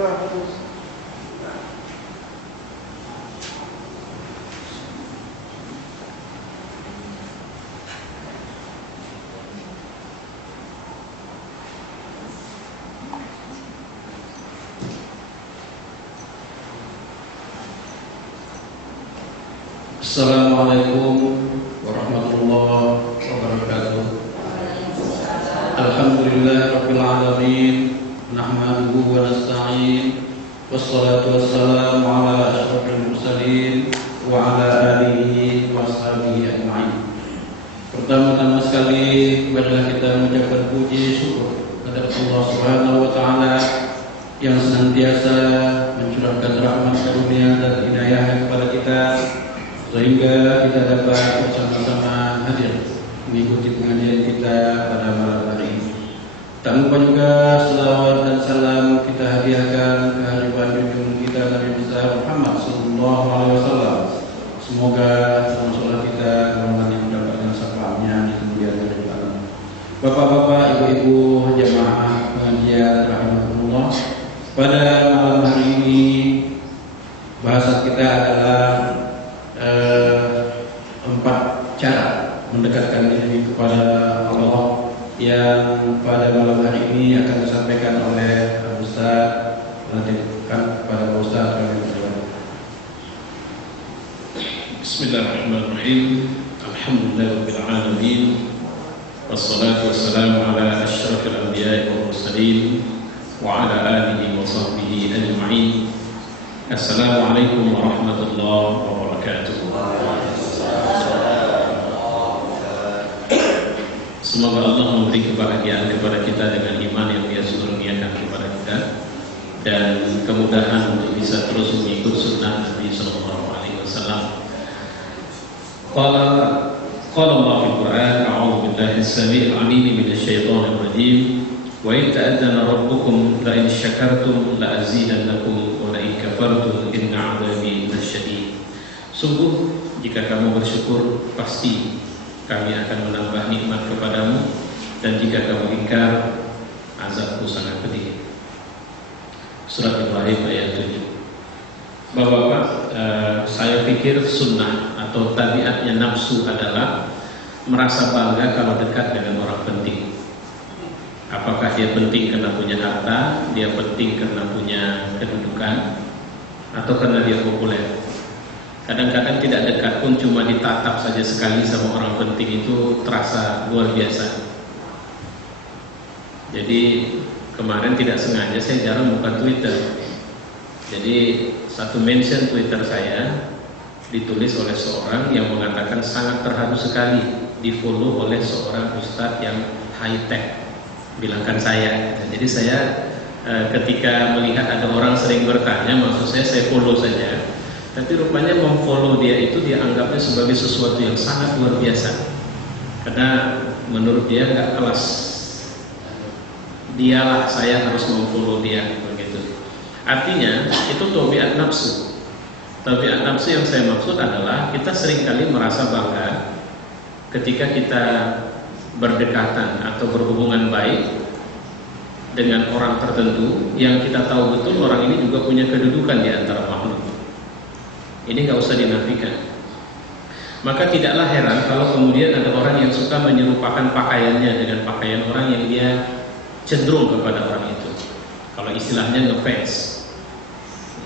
Assalamualaikum warahmatullahi wabarakatuh. Alhamdulillahirabbil alamin, nahmaduhu wa nasta'in, wassalatu wassalamu ala asyrofil mursalin wa ala alihi wa ashabihi ajma'in. Pertama-tama sekali marilah kita mengucapkan puji syukur kepada Allah Subhanahu wa taala yang senantiasa mencurahkan rahmat karunia dan hidayah kepada kita sehingga kita dapat bersama-sama hadir mengikuti pengajian kita pada malam hari ini. Tak lupa juga selawat dan salam kita hadiahkan kehadiran junjungan kita Nabi besar Muhammad sallallahu alaihi wasallam. Semoga termasuklah kita golongan yang mendapatkan syafaatnya di kemudian hari. Bapak-bapak, ibu-ibu jemaah pengajian rahimakumullah, pada malam hari ini bahasan kita adalah 4 cara mendekatkan diri kepada Allah yang pada malam hari ini akan disampaikan oleh Ustaz. Lanjutkan kepada Ustaz. Bismillahirrahmanirrahim. Alhamdulillahirabbil alamin. Wassalatu wassalamu ala asyrafil anbiya'i wal mursalin wa ala alihi wa sahbihi ajma'in. Assalamualaikum warahmatullahi wabarakatuh. Semoga Allah memberi kebahagiaan kepada kita dengan iman yang Dia kurniakan kepada kita dan kemudahan untuk bisa terus mengikut sunnah Nabi sallallahu alaihi wasallam. Qala Allah fil Qur'an, a'udzu billahi as-sami'il 'alim minasy syaithanir rajim. Wa in ta'adzana rabbukum la in syakartum la azidannakum wa la in kafartum inna 'adzabi lasyadid. Sungguh jika kamu bersyukur pasti kami akan menambah nikmat kepadamu, dan jika kamu ingkar azabku sangat pedih. Surat Ibrahim ayat 7. Bapak-bapak, saya pikir sunnah atau tabiatnya nafsu adalah merasa bangga kalau dekat dengan orang penting. Apakah dia penting karena punya harta, dia penting karena punya kedudukan, atau karena dia populer. Kadang-kadang tidak dekat pun cuma ditatap saja sekali sama orang penting itu terasa luar biasa. Jadi kemarin tidak sengaja saya jarang buka Twitter. Jadi satu mention Twitter saya ditulis oleh seorang yang mengatakan sangat terharu sekali di follow oleh seorang ustadz yang high tech, bilangkan saya. Jadi saya ketika melihat ada orang sering bertanya, maksud saya follow saja. Tapi rupanya memfollow dia itu dianggapnya sebagai sesuatu yang sangat luar biasa, karena menurut dia nggak kelas. Dialah saya harus memfollow dia begitu. Artinya itu tabiat nafsu. Tabiat nafsu yang saya maksud adalah kita seringkali merasa bangga ketika kita berdekatan atau berhubungan baik dengan orang tertentu yang kita tahu betul orang ini juga punya kedudukan di antara makhluk. Ini nggak usah dinafikan. Maka tidaklah heran kalau kemudian ada orang yang suka menyerupakan pakaiannya dengan pakaian orang yang dia cenderung kepada orang itu. Kalau istilahnya ngefans,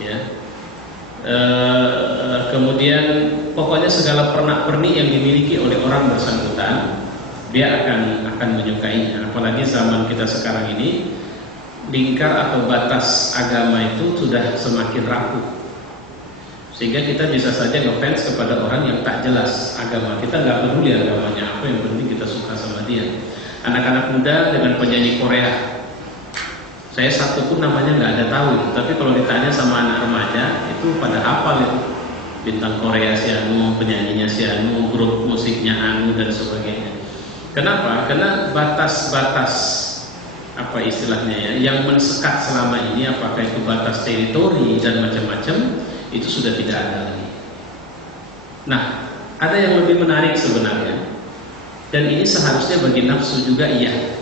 ya. Kemudian pokoknya segala pernak-pernik yang dimiliki oleh orang bersangkutan, dia akan menyukainya. Apalagi zaman kita sekarang ini, lingkar atau batas agama itu sudah semakin rapuh. Sehingga kita bisa saja ngefans kepada orang yang tak jelas agama. Kita nggak peduli agamanya apa, yang penting kita suka sama dia. Anak-anak muda dengan penyanyi Korea, saya satu pun namanya nggak ada tahu. Tapi kalau ditanya sama anak remaja, itu pada hafal itu. Bintang Korea si anu, penyanyinya si anu, grup musiknya anu, dan sebagainya. Kenapa? Karena batas-batas apa istilahnya ya, yang mensekat selama ini, apakah itu batas teritori dan macam-macam, itu sudah tidak ada lagi. Nah, ada yang lebih menarik sebenarnya, dan ini seharusnya bagi nafsu juga iya.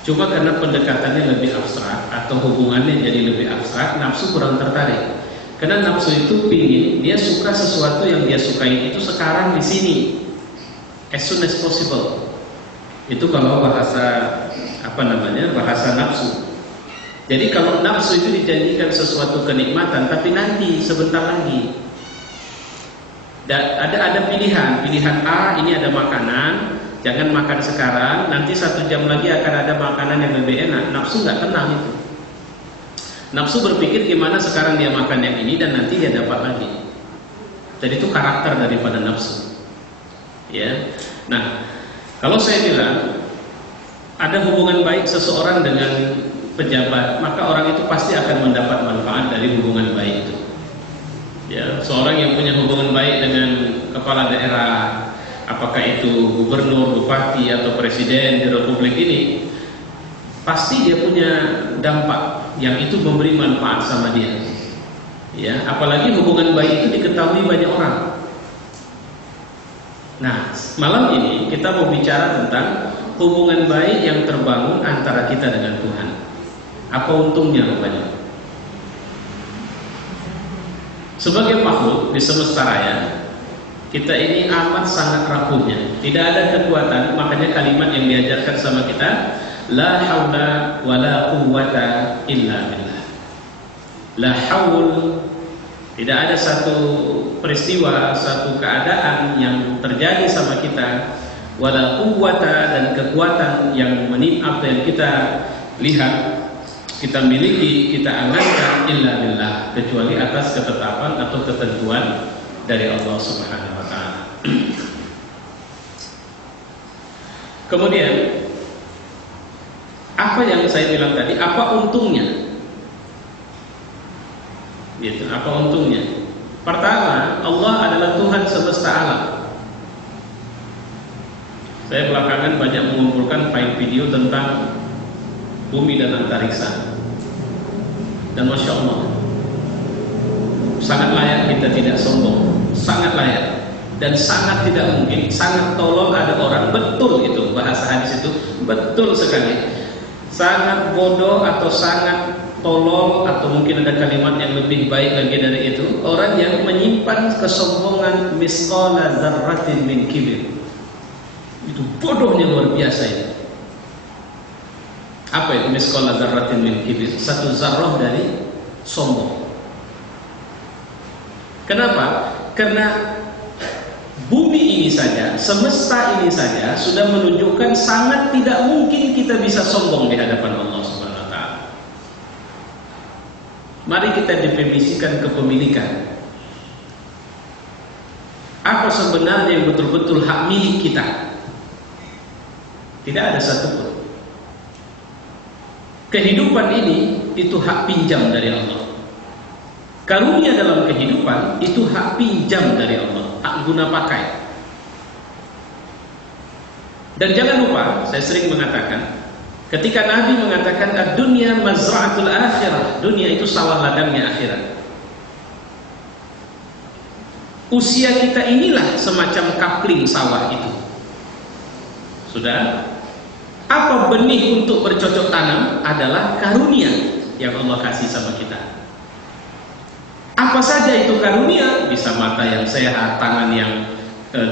Cuma karena pendekatannya lebih abstrak atau hubungannya jadi lebih abstrak, nafsu kurang tertarik. Karena nafsu itu pingin, dia suka sesuatu yang dia sukai itu sekarang di sini, as soon as possible. Itu kalau bahasa bahasa nafsu. Jadi kalau nafsu itu dijanjikan sesuatu kenikmatan, tapi nanti sebentar lagi. Dan ada pilihan A, ini ada makanan. Jangan makan sekarang, nanti 1 jam lagi akan ada makanan yang lebih enak. Nafsu nggak tenang itu. Nafsu berpikir gimana sekarang dia makan yang ini dan nanti dia dapat lagi. Jadi itu karakter daripada nafsu. Ya. Nah, kalau saya bilang ada hubungan baik seseorang dengan pejabat, maka orang itu pasti akan mendapat manfaat dari hubungan baik itu. Ya, seorang yang punya hubungan baik dengan kepala daerah, apakah itu gubernur, bupati, atau presiden di republik ini, pasti dia punya dampak yang itu memberi manfaat sama dia. Ya, apalagi hubungan baik itu diketahui banyak orang. Nah, malam ini kita mau bicara tentang hubungan baik yang terbangun antara kita dengan Tuhan. Apa untungnya rupanya? Sebagai makhluk di semesta raya, kita ini amat sangat rapuhnya, tidak ada kekuatan. Makanya kalimat yang diajarkan sama kita, la haula wala quwwata illa billah. La haul, tidak ada satu peristiwa, satu keadaan yang terjadi sama kita, wala quwwata, dan kekuatan yang menimpa yang kita lihat, kita miliki, kita angankan, illa billah, kecuali atas ketetapan atau ketentuan dari Allah Subhanahu wa ta'ala. Kemudian apa yang saya bilang tadi, apa untungnya? Gitu, apa untungnya? Pertama, Allah adalah Tuhan semesta alam. Saya belakangan banyak mengumpulkan file video tentang bumi dan antariksa. Dan Masya Allah, sangat layak kita tidak sombong, sangat layak. Dan sangat tidak mungkin, sangat tolol ada orang, betul itu bahasa hadis itu, betul sekali. Sangat bodoh atau sangat tolol, atau mungkin ada kalimat yang lebih baik lagi dari itu, orang yang menyimpan kesombongan misqala dzarratin min kibir. Itu bodohnya luar biasa itu. Apa itu misqala dzarratin min kibir? Satu zarrah dari sombong. Kenapa? Karena bumi ini saja, semesta ini saja sudah menunjukkan sangat tidak mungkin kita bisa sombong di hadapan Allah Subhanahu wa ta'ala. Mari kita definisikan kepemilikan. Apa sebenarnya yang betul-betul hak milik kita? Tidak ada satupun. Kehidupan ini itu hak pinjam dari Allah. Karunia dalam kehidupan itu hak pinjam dari Allah, hak guna pakai. Dan jangan lupa, saya sering mengatakan, ketika Nabi mengatakan ad-dunya mazra'atul akhirah, dunia itu sawah ladangnya akhirat. Usia kita inilah semacam kapling sawah itu. Sudah? Apa benih untuk bercocok tanam adalah karunia yang Allah kasih sama kita. Apa saja itu karunia? Bisa mata yang sehat, tangan yang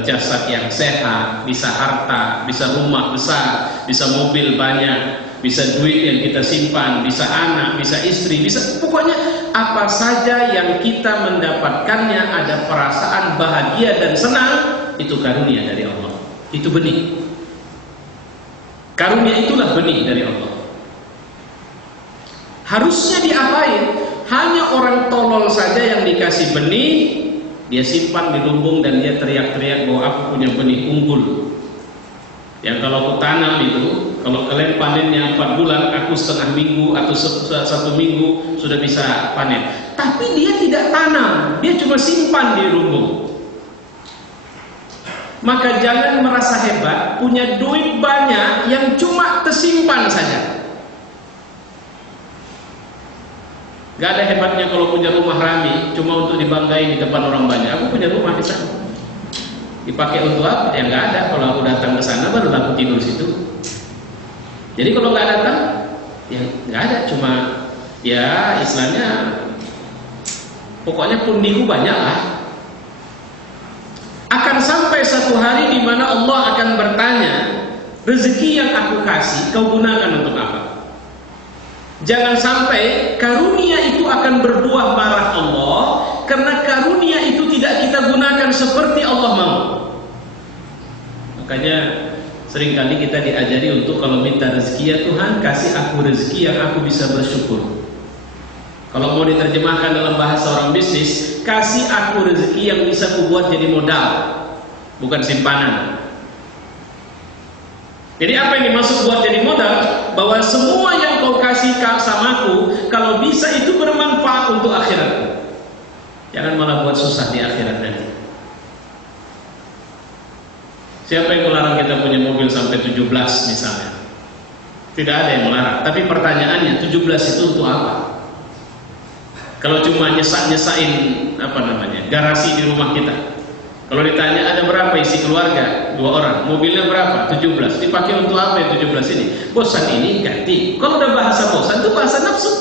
jasad yang sehat, bisa harta, bisa rumah besar, bisa mobil banyak, bisa duit yang kita simpan, bisa anak, bisa istri, bisa pokoknya apa saja yang kita mendapatkannya ada perasaan bahagia dan senang, itu karunia dari Allah. Itu benih. Karunia itulah benih dari Allah. Harusnya diapain? Hanya orang tolol saja yang dikasih benih, dia simpan di lumbung dan dia teriak-teriak bahwa aku punya benih unggul. Yang kalau aku tanam itu, kalau kalian panennya 4 bulan, aku setengah minggu atau 1 minggu sudah bisa panen. Tapi dia tidak tanam, dia cuma simpan di lumbung. Maka jangan merasa hebat, punya duit banyak yang cuma tersimpan saja. Gak ada hebatnya kalau punya rumah rami cuma untuk dibanggain di depan orang banyak. Aku punya rumah di sana. Dipakai untuk apa? Ya nggak ada. Kalau aku datang ke sana baru aku tidur situ. Jadi kalau nggak datang, ya nggak ada, cuma ya istilahnya pokoknya pundiku banyak lah. Akan sampai satu hari di mana Allah akan bertanya, rezeki yang aku kasih kau gunakan untuk apa? Jangan sampai karunia itu akan berbuah marah Allah, karena karunia itu tidak kita gunakan seperti Allah mau. Makanya seringkali kita diajari untuk kalau minta rezeki, ya Tuhan kasih aku rezeki yang aku bisa bersyukur. Kalau mau diterjemahkan dalam bahasa orang bisnis, kasih aku rezeki yang bisa aku buat jadi modal, bukan simpanan. Jadi apa yang dimaksud buat jadi modal? Bahwa semua yang kau kasih samaku, kalau bisa itu bermanfaat untuk akhiratku. Jangan malah buat susah di akhirat nanti. Siapa yang melarang kita punya mobil sampai 17 misalnya? Tidak ada yang melarang. Tapi pertanyaannya, 17 itu untuk apa? Kalau cuma nyesain garasi di rumah kita. Kalau ditanya ada berapa isi keluarga? 2 orang. Mobilnya berapa? 17. Dipakai untuk apa yang 17 ini? Bosan ini ganti. Kalau udah bahasa bosan itu bahasa nafsu.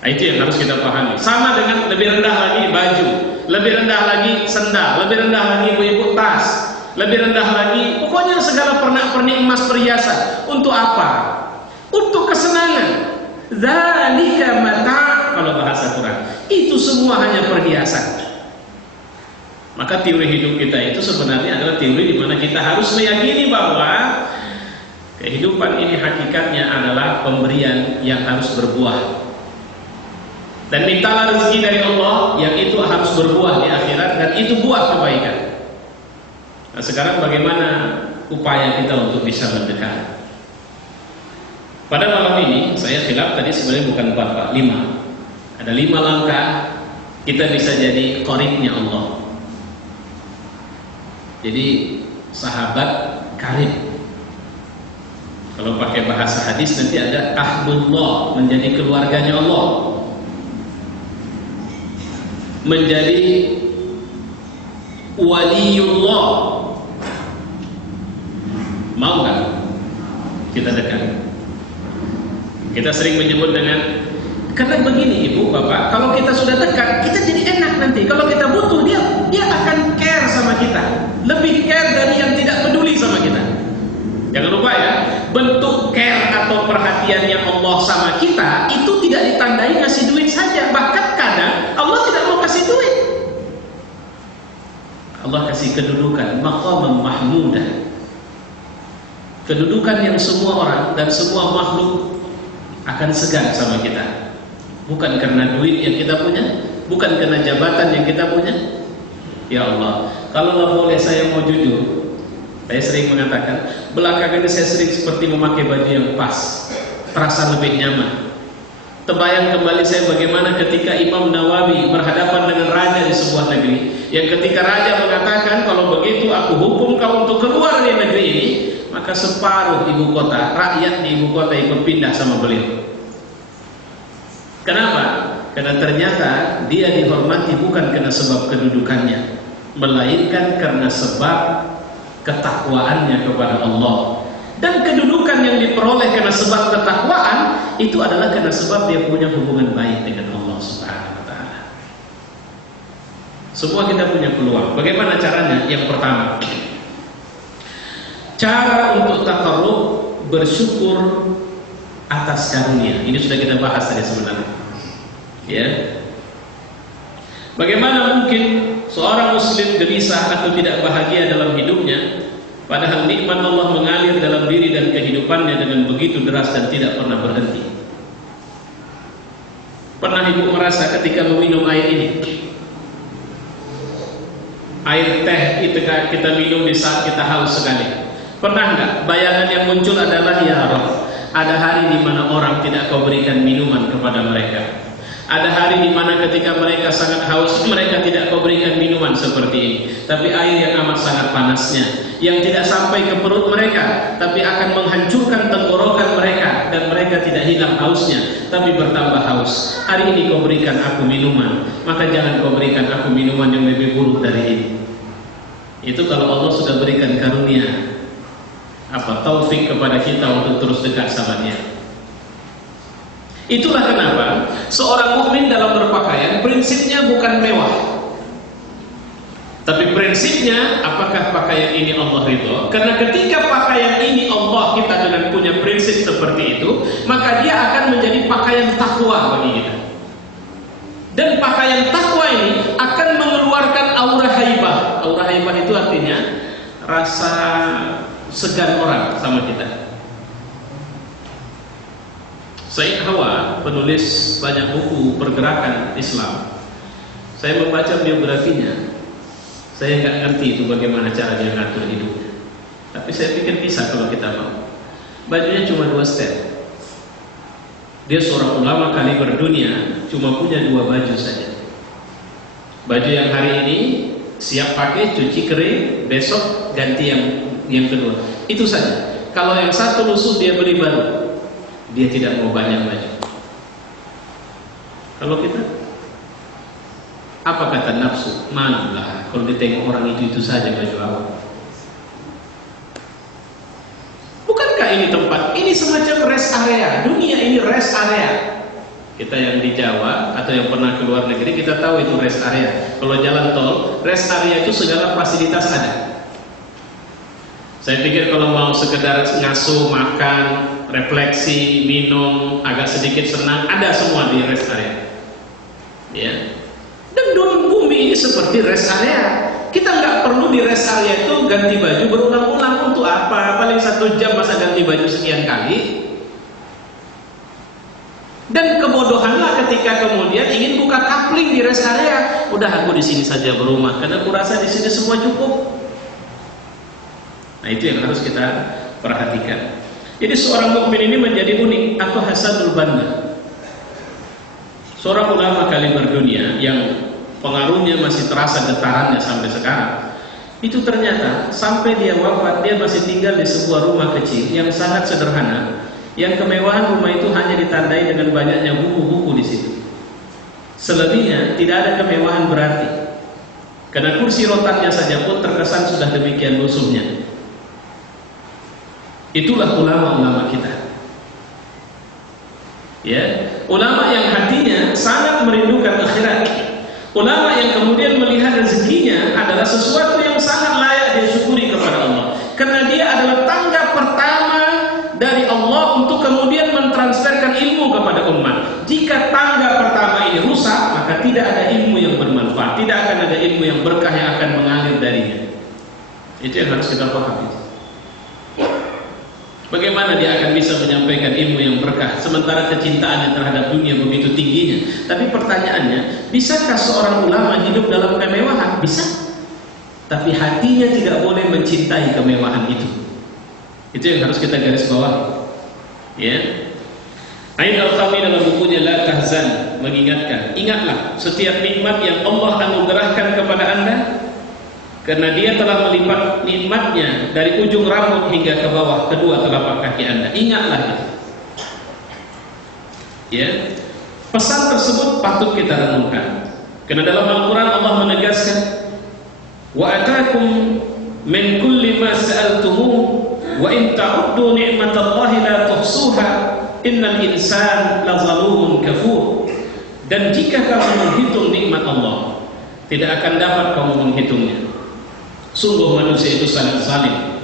Nah, itu yang harus kita pahami. Sama dengan lebih rendah lagi baju, lebih rendah lagi sendal, lebih rendah lagi ibu tas, lebih rendah lagi pokoknya segala pernak-pernik emas perhiasan. Untuk apa? Untuk kesenangan. Dzalika mata' kalau bahasa Quran. Itu semua hanya perhiasan. Maka teori hidup kita itu sebenarnya adalah teori di mana kita harus meyakini bahwa kehidupan ini hakikatnya adalah pemberian yang harus berbuah. Dan mintalah rezeki dari Allah yang itu harus berbuah di akhirat, dan itu buah kebaikan. Nah, sekarang bagaimana upaya kita untuk bisa mendekat? Pada malam ini saya khilaf tadi sebenarnya bukan 4 Pak, 5. Ada 5 langkah kita bisa jadi qaribnya Allah. Jadi sahabat karib. Kalau pakai bahasa hadis nanti ada ahlullah, menjadi keluarganya Allah, menjadi waliullah. Mau nggak kita dekat? Kita sering menyebut dengan, karena begini ibu bapak, kalau kita sudah dekat kita jadi enak nanti. Kalau kita butuh dia akan care sama kita, lebih care dari yang tidak peduli sama kita. Jangan lupa ya, bentuk care atau perhatiannya Allah sama kita itu tidak ditandai ngasih duit saja. Bahkan kadang Allah tidak mau kasih duit, Allah kasih kedudukan, maqamam mahmudah, kedudukan yang semua orang dan semua makhluk akan segan sama kita. Bukan karena duit yang kita punya, bukan karena jabatan yang kita punya. Ya Allah, kalau nggak boleh saya mau jujur, saya sering mengatakan, belakangan ini saya sering seperti memakai baju yang pas, terasa lebih nyaman. Terbayang kembali saya bagaimana ketika Imam Nawawi berhadapan dengan raja di sebuah negeri, yang ketika raja mengatakan, kalau begitu aku hukum kau untuk keluar dari negeri ini, maka separuh ibu kota, rakyat di ibu kota ikut pindah sama beliau. Kenapa? Karena ternyata dia dihormati bukan karena sebab kedudukannya, melainkan karena sebab ketakwaannya kepada Allah. Dan kedudukan yang diperoleh karena sebab ketakwaan itu adalah karena sebab dia punya hubungan baik dengan Allah Subhanahu wa taala. Semua kita punya peluang. Bagaimana caranya? Yang pertama, cara untuk taqarrub, bersyukur atas karunia. Ini sudah kita bahas tadi sebenarnya. Ya. Bagaimana mungkin seorang muslim gelisah atau tidak bahagia dalam hidupnya, padahal nikmat Allah mengalir dalam diri dan kehidupannya dengan begitu deras dan tidak pernah berhenti. Pernah ibu merasa ketika meminum air ini, air teh itu kita minum di saat kita haus sekali, pernah nggak bayangan yang muncul adalah, ya Rabb, ada hari di mana orang tidak kau berikan minuman kepada mereka. Ada hari di mana ketika mereka sangat haus, mereka tidak kau berikan minuman seperti ini, tapi air yang amat sangat panasnya, yang tidak sampai ke perut mereka, tapi akan menghancurkan tenggorokan mereka, dan mereka tidak hilang hausnya, tapi bertambah haus. Hari ini kau berikan aku minuman, maka jangan kau berikan aku minuman yang lebih buruk dari ini. Itu kalau Allah sudah berikan karunia. taufik kepada kita untuk terus dekat sama Dia. Itulah kenapa seorang mukmin dalam berpakaian prinsipnya bukan mewah, tapi prinsipnya apakah pakaian ini Allah ridho. Karena ketika pakaian ini Allah, kita dengan punya prinsip seperti itu, maka dia akan menjadi pakaian takwa bagi kita. Dan pakaian takwa ini akan mengeluarkan aura haibah. Aura haibah itu artinya rasa segan orang sama kita. Said Hawa, penulis banyak buku pergerakan Islam, saya membaca biografinya. Saya nggak ngerti itu bagaimana cara dia ngatur hidupnya, tapi saya pikir bisa kalau kita mau. Bajunya cuma 2 step. Dia seorang ulama kaliber dunia, cuma punya 2 baju saja. Baju yang hari ini siap pakai, cuci kering, besok ganti yang kedua. Itu saja. Kalau yang satu lusuh dia beli baru. Dia tidak mau banyak baju. Kalau kita, apa kata nafsu? Malulah kalau ditengok orang itu saja baju awal. Bukankah ini tempat? Ini semacam rest area. Dunia ini rest area. Kita yang di Jawa atau yang pernah keluar negeri, kita tahu itu rest area. Kalau jalan tol, rest area itu segala fasilitas ada. Saya pikir kalau mau sekedar ngasuh, makan, refleksi, minum, agak sedikit senang, ada semua di rest area. Ya. Dan bumi ini seperti rest area. Kita nggak perlu di rest area itu ganti baju berulang-ulang. Untuk apa? Paling 1 jam masa ganti baju sekian kali. Dan kebodohanlah ketika kemudian ingin buka kapling di rest area. Udah, aku di sini saja berumah karena aku rasa di sini semua cukup. Nah, itu yang harus kita perhatikan. Jadi seorang mukmin ini menjadi unik. Atau Hasanul Banna, seorang ulama kaliber dunia yang pengaruhnya masih terasa getarannya sampai sekarang. Itu ternyata sampai dia wafat, dia masih tinggal di sebuah rumah kecil yang sangat sederhana. Yang kemewahan rumah itu hanya ditandai dengan banyaknya buku-buku di situ. Selebihnya tidak ada kemewahan berarti. Karena kursi rotannya saja pun terkesan sudah demikian lusuhnya. Itulah ulama-ulama kita. Ya, ulama yang hatinya sangat merindukan akhirat. Ulama yang kemudian melihat rezekinya adalah sesuatu yang sangat layak dia syukuri kepada Allah. Karena dia adalah tangga pertama dari Allah untuk kemudian mentransferkan ilmu kepada umat. Jika tangga pertama ini rusak, maka tidak ada ilmu yang bermanfaat, tidak akan ada ilmu yang berkah yang akan mengalir darinya. Itu yang harus kita pahami. Bagaimana dia akan bisa menyampaikan ilmu yang berkah sementara kecintaannya terhadap dunia begitu tingginya? Tapi pertanyaannya, bisakah seorang ulama hidup dalam kemewahan? Bisa. Tapi hatinya tidak boleh mencintai kemewahan itu. Itu yang harus kita garis bawah. Ya. Ain Al-Qami dalam bukunya La Tahzan mengingatkan, ingatlah setiap nikmat yang Allah anugerahkan kepada Anda, karena dia telah melipat nikmatnya dari ujung rambut hingga ke bawah kedua telapak kaki Anda. Ingatlah itu. Ya. Pesan tersebut patut kita renungkan. Karena dalam Al-Quran Allah menegaskan, wa atakum min kulli ma sa'altumuh wa in ta'uddu ni'matallahi la tuhsuha innal insan lazalumun kafur. Dan jika kamu menghitung nikmat Allah, tidak akan dapat kamu menghitungnya. Sungguh manusia itu sangat zalim.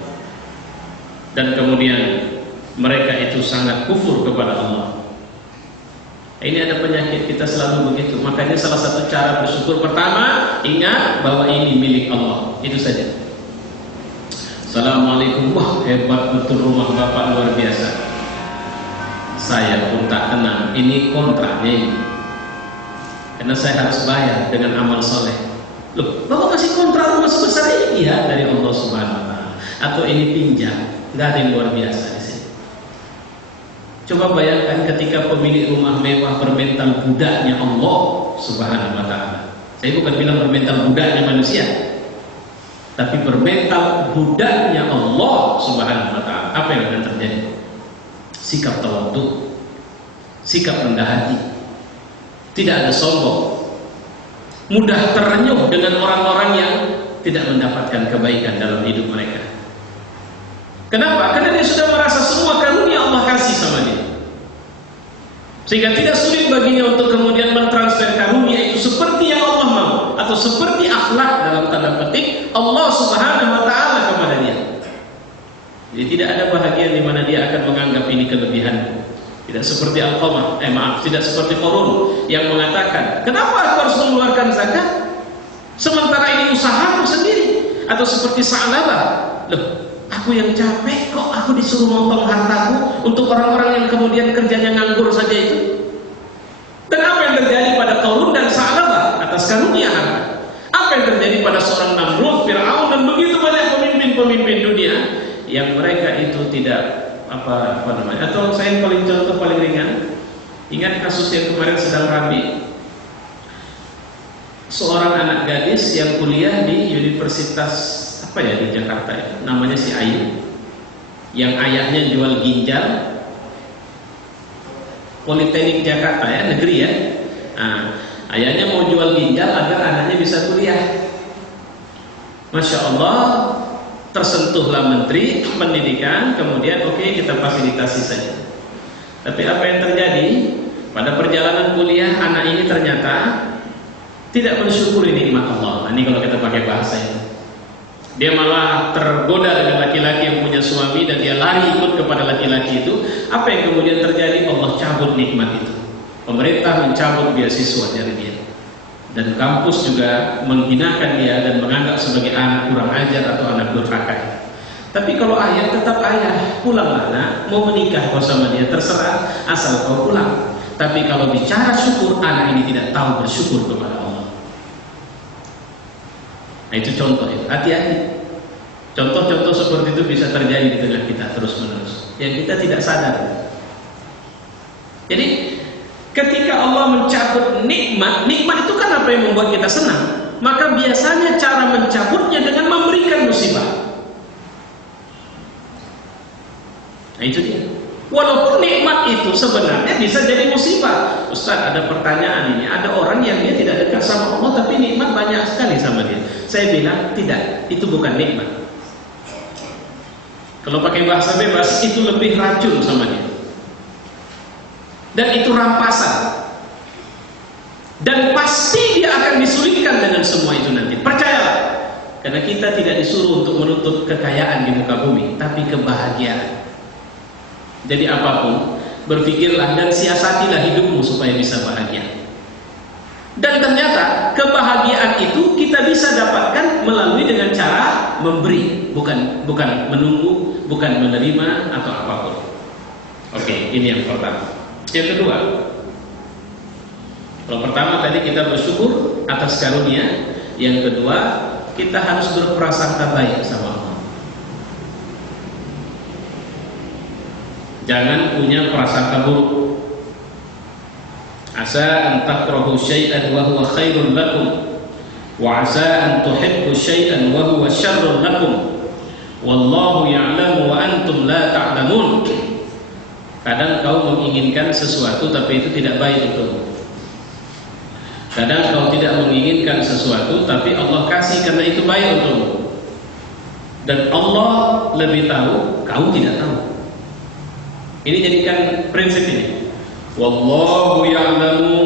Dan kemudian mereka itu sangat kufur kepada Allah. Ini ada penyakit kita selalu begitu. Makanya salah satu cara bersyukur pertama, ingat bahwa ini milik Allah. Itu saja. Assalamualaikum. Wah, hebat betul rumah Bapak, luar biasa. Saya pun tak tenang. Ini kontraknya ini. Karena saya harus bayar dengan amal soleh. Loh, Bapak kasih kontrak rumah sebesar ini? Iya, dari Allah Subhanahu wa Ta'ala. Atau ini pinjam? Nggak ada yang luar biasa di sini. Coba bayangkan ketika pemilik rumah mewah bermental budaknya Allah Subhanahu wa Ta'ala. Saya bukan bilang bermental budaknya manusia, tapi bermental budaknya Allah Subhanahu wa Ta'ala. Apa yang akan terjadi? Sikap tawadhu, sikap rendah hati, tidak ada sombong, mudah terenyuh dengan orang-orang yang tidak mendapatkan kebaikan dalam hidup mereka. Kenapa? Karena dia sudah merasa semua karunia Allah kasih sama dia, sehingga tidak sulit baginya untuk kemudian mentransfer karunia itu seperti yang Allah mau, atau seperti akhlak dalam tanda petik Allah Subhanahu wa Ta'ala kepada dia. Jadi tidak ada bahagian di mana dia akan menganggap ini kelebihan. Tidak seperti tidak seperti Qarun yang mengatakan, kenapa aku harus mengeluarkan zakat sementara ini usahaku sendiri? Atau seperti Sa'labah, loh, aku yang capek kok aku disuruh motong hartaku untuk orang-orang yang kemudian kerjanya nganggur saja itu. Dan apa yang terjadi pada Qarun dan Sa'labah atas karunia harta? Apa yang terjadi pada seorang Namrud, Fir'aun dan begitu banyak pemimpin-pemimpin dunia yang mereka itu tidak apa namanya? Atau saya contoh paling ringan, ingat kasus yang kemarin sedang ramai, seorang anak gadis yang kuliah di Universitas di Jakarta ya, namanya si Ayu, yang ayahnya jual ginjal, Politeknik Jakarta ya, negeri ya. Nah, ayahnya mau jual ginjal agar anaknya bisa kuliah. Masya Allah, tersentuhlah Menteri Pendidikan, kemudian oke, kita fasilitasi saja. Tapi apa yang terjadi pada perjalanan kuliah, anak ini ternyata tidak mensyukuri nikmat Allah. Nah, ini kalau kita pakai bahasa ini, dia malah tergoda dengan laki-laki yang punya suami dan dia lari ikut kepada laki-laki itu. Apa yang kemudian terjadi? Allah cabut nikmat itu. Pemerintah mencabut beasiswa dari dia, dan kampus juga menghinakan dia dan menganggap sebagai anak kurang ajar atau anak durhaka. Tapi kalau ayah, tetap ayah, pulanglah nak, mau menikah kau sama dia terserah, asal kau pulang. Tapi kalau bicara syukur, anak ini tidak tahu bersyukur kepada Allah. Nah, itu contoh ya, hati-hati. Contoh-contoh seperti itu bisa terjadi di tengah kita terus-menerus, yang kita tidak sadar. Jadi ketika Allah mencabut nikmat itu kan apa yang membuat kita senang. Maka biasanya cara mencabutnya dengan memberikan musibah. Nah, itu dia. Walaupun nikmat itu sebenarnya bisa jadi musibah. Ustaz, ada pertanyaan ini. Ada orang yang dia tidak dekat sama Allah, tapi nikmat banyak sekali sama dia. Saya bilang, tidak, itu bukan nikmat. Kalau pakai bahasa bebas, itu lebih racun sama dia. Dan itu rampasan. Dan pasti dia akan disulitkan dengan semua itu nanti. Percayalah. Karena kita tidak disuruh untuk menuntut kekayaan di muka bumi, tapi kebahagiaan. Jadi apapun, berpikirlah dan siasatilah hidupmu supaya bisa bahagia. Dan ternyata kebahagiaan itu kita bisa dapatkan melalui dengan cara memberi, bukan menunggu, bukan menerima atau apapun. Oke, ini yang pertama. Yang kedua, kalau pertama tadi kita bersyukur atas karunia, yang kedua kita harus berprasangka baik sama Allah. Jangan punya prasangka buruk. Asa an takrahu syai'an wa huwa khairun lakum, wa asa an tuhibbu syai'an wa huwa syarrun lakum, wallahu ya'lamu wa antum la ta'lamun. Kadang kau menginginkan sesuatu tapi itu tidak baik untukmu. Kadang kau tidak menginginkan sesuatu tapi Allah kasih karena itu baik untukmu. Dan Allah lebih tahu, kau tidak tahu. Ini jadikan prinsip ini. Wallahu ya'lamu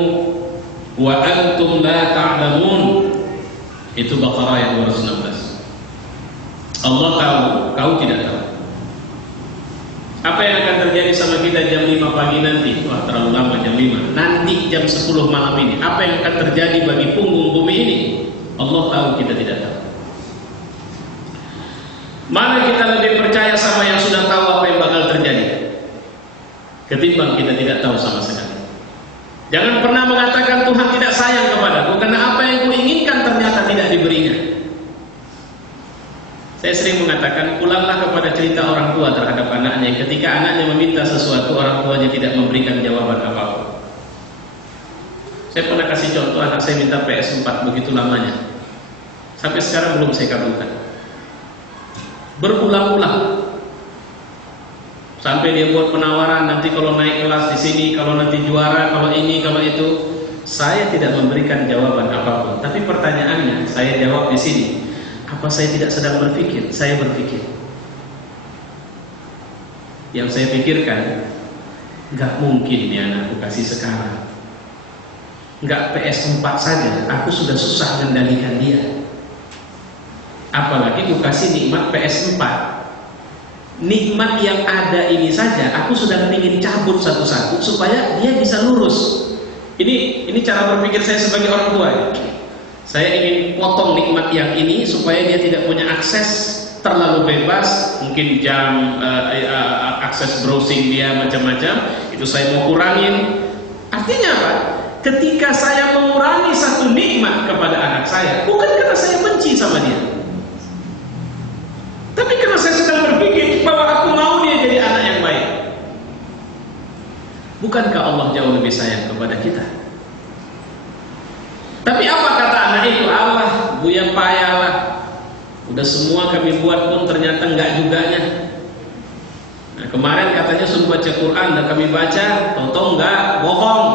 wa antum la ta'lamun. Itu Baqarah ayat 216. Allah tahu, kau tidak tahu. Apa yang akan terjadi sama kita jam 5 pagi nanti? Wah, terlalu lama jam 5. Nanti jam 10 malam ini, apa yang akan terjadi bagi punggung bumi ini? Allah tahu, kita tidak tahu. Mana kita lebih percaya sama yang sudah tahu apa yang bakal terjadi, ketimbang kita tidak tahu sama sekali. Jangan pernah mengatakan Tuhan tidak sayang kepadaku karena apa yang kuinginkan ternyata tidak diberinya. Saya sering mengatakan, pulanglah kepada cerita orang tua terhadap anaknya. Ketika anaknya meminta sesuatu, orang tuanya tidak memberikan jawaban apapun. Saya pernah kasih contoh, anak saya minta PS4 begitu lamanya, sampai sekarang belum saya kabulkan. Berulang-ulang. Sampai dia buat penawaran, nanti kalau naik kelas di sini, kalau nanti juara, kalau ini, kalau itu. Saya tidak memberikan jawaban apapun. Tapi pertanyaannya, saya jawab di sini. Apa saya tidak sedang berpikir? Saya berpikir. Yang saya pikirkan, nggak mungkin nih anakku kasih sekarang. Nggak PS4 saja, aku sudah susah mengendalikan dia. Apalagi aku kasih nikmat PS4. Nikmat yang ada ini saja aku sudah ingin cabut satu-satu supaya dia bisa lurus. Ini cara berpikir saya sebagai orang tua. Saya ingin potong nikmat yang ini supaya dia tidak punya akses terlalu bebas, mungkin jam akses browsing dia macam-macam, itu saya mau kurangin. Artinya apa? Ketika saya mengurangi satu nikmat kepada anak saya, bukan karena saya benci sama dia, tapi karena saya sedang berpikir bahwa aku mau dia jadi anak yang baik. Bukankah Allah jauh lebih sayang kepada kita? Tapi apa kata anak itu? Allah, Buya payahlah. Udah semua kami buat pun ternyata enggak juganya. Nah, kemarin katanya suruh baca Quran dan kami baca, tahu-tahu enggak, bohong.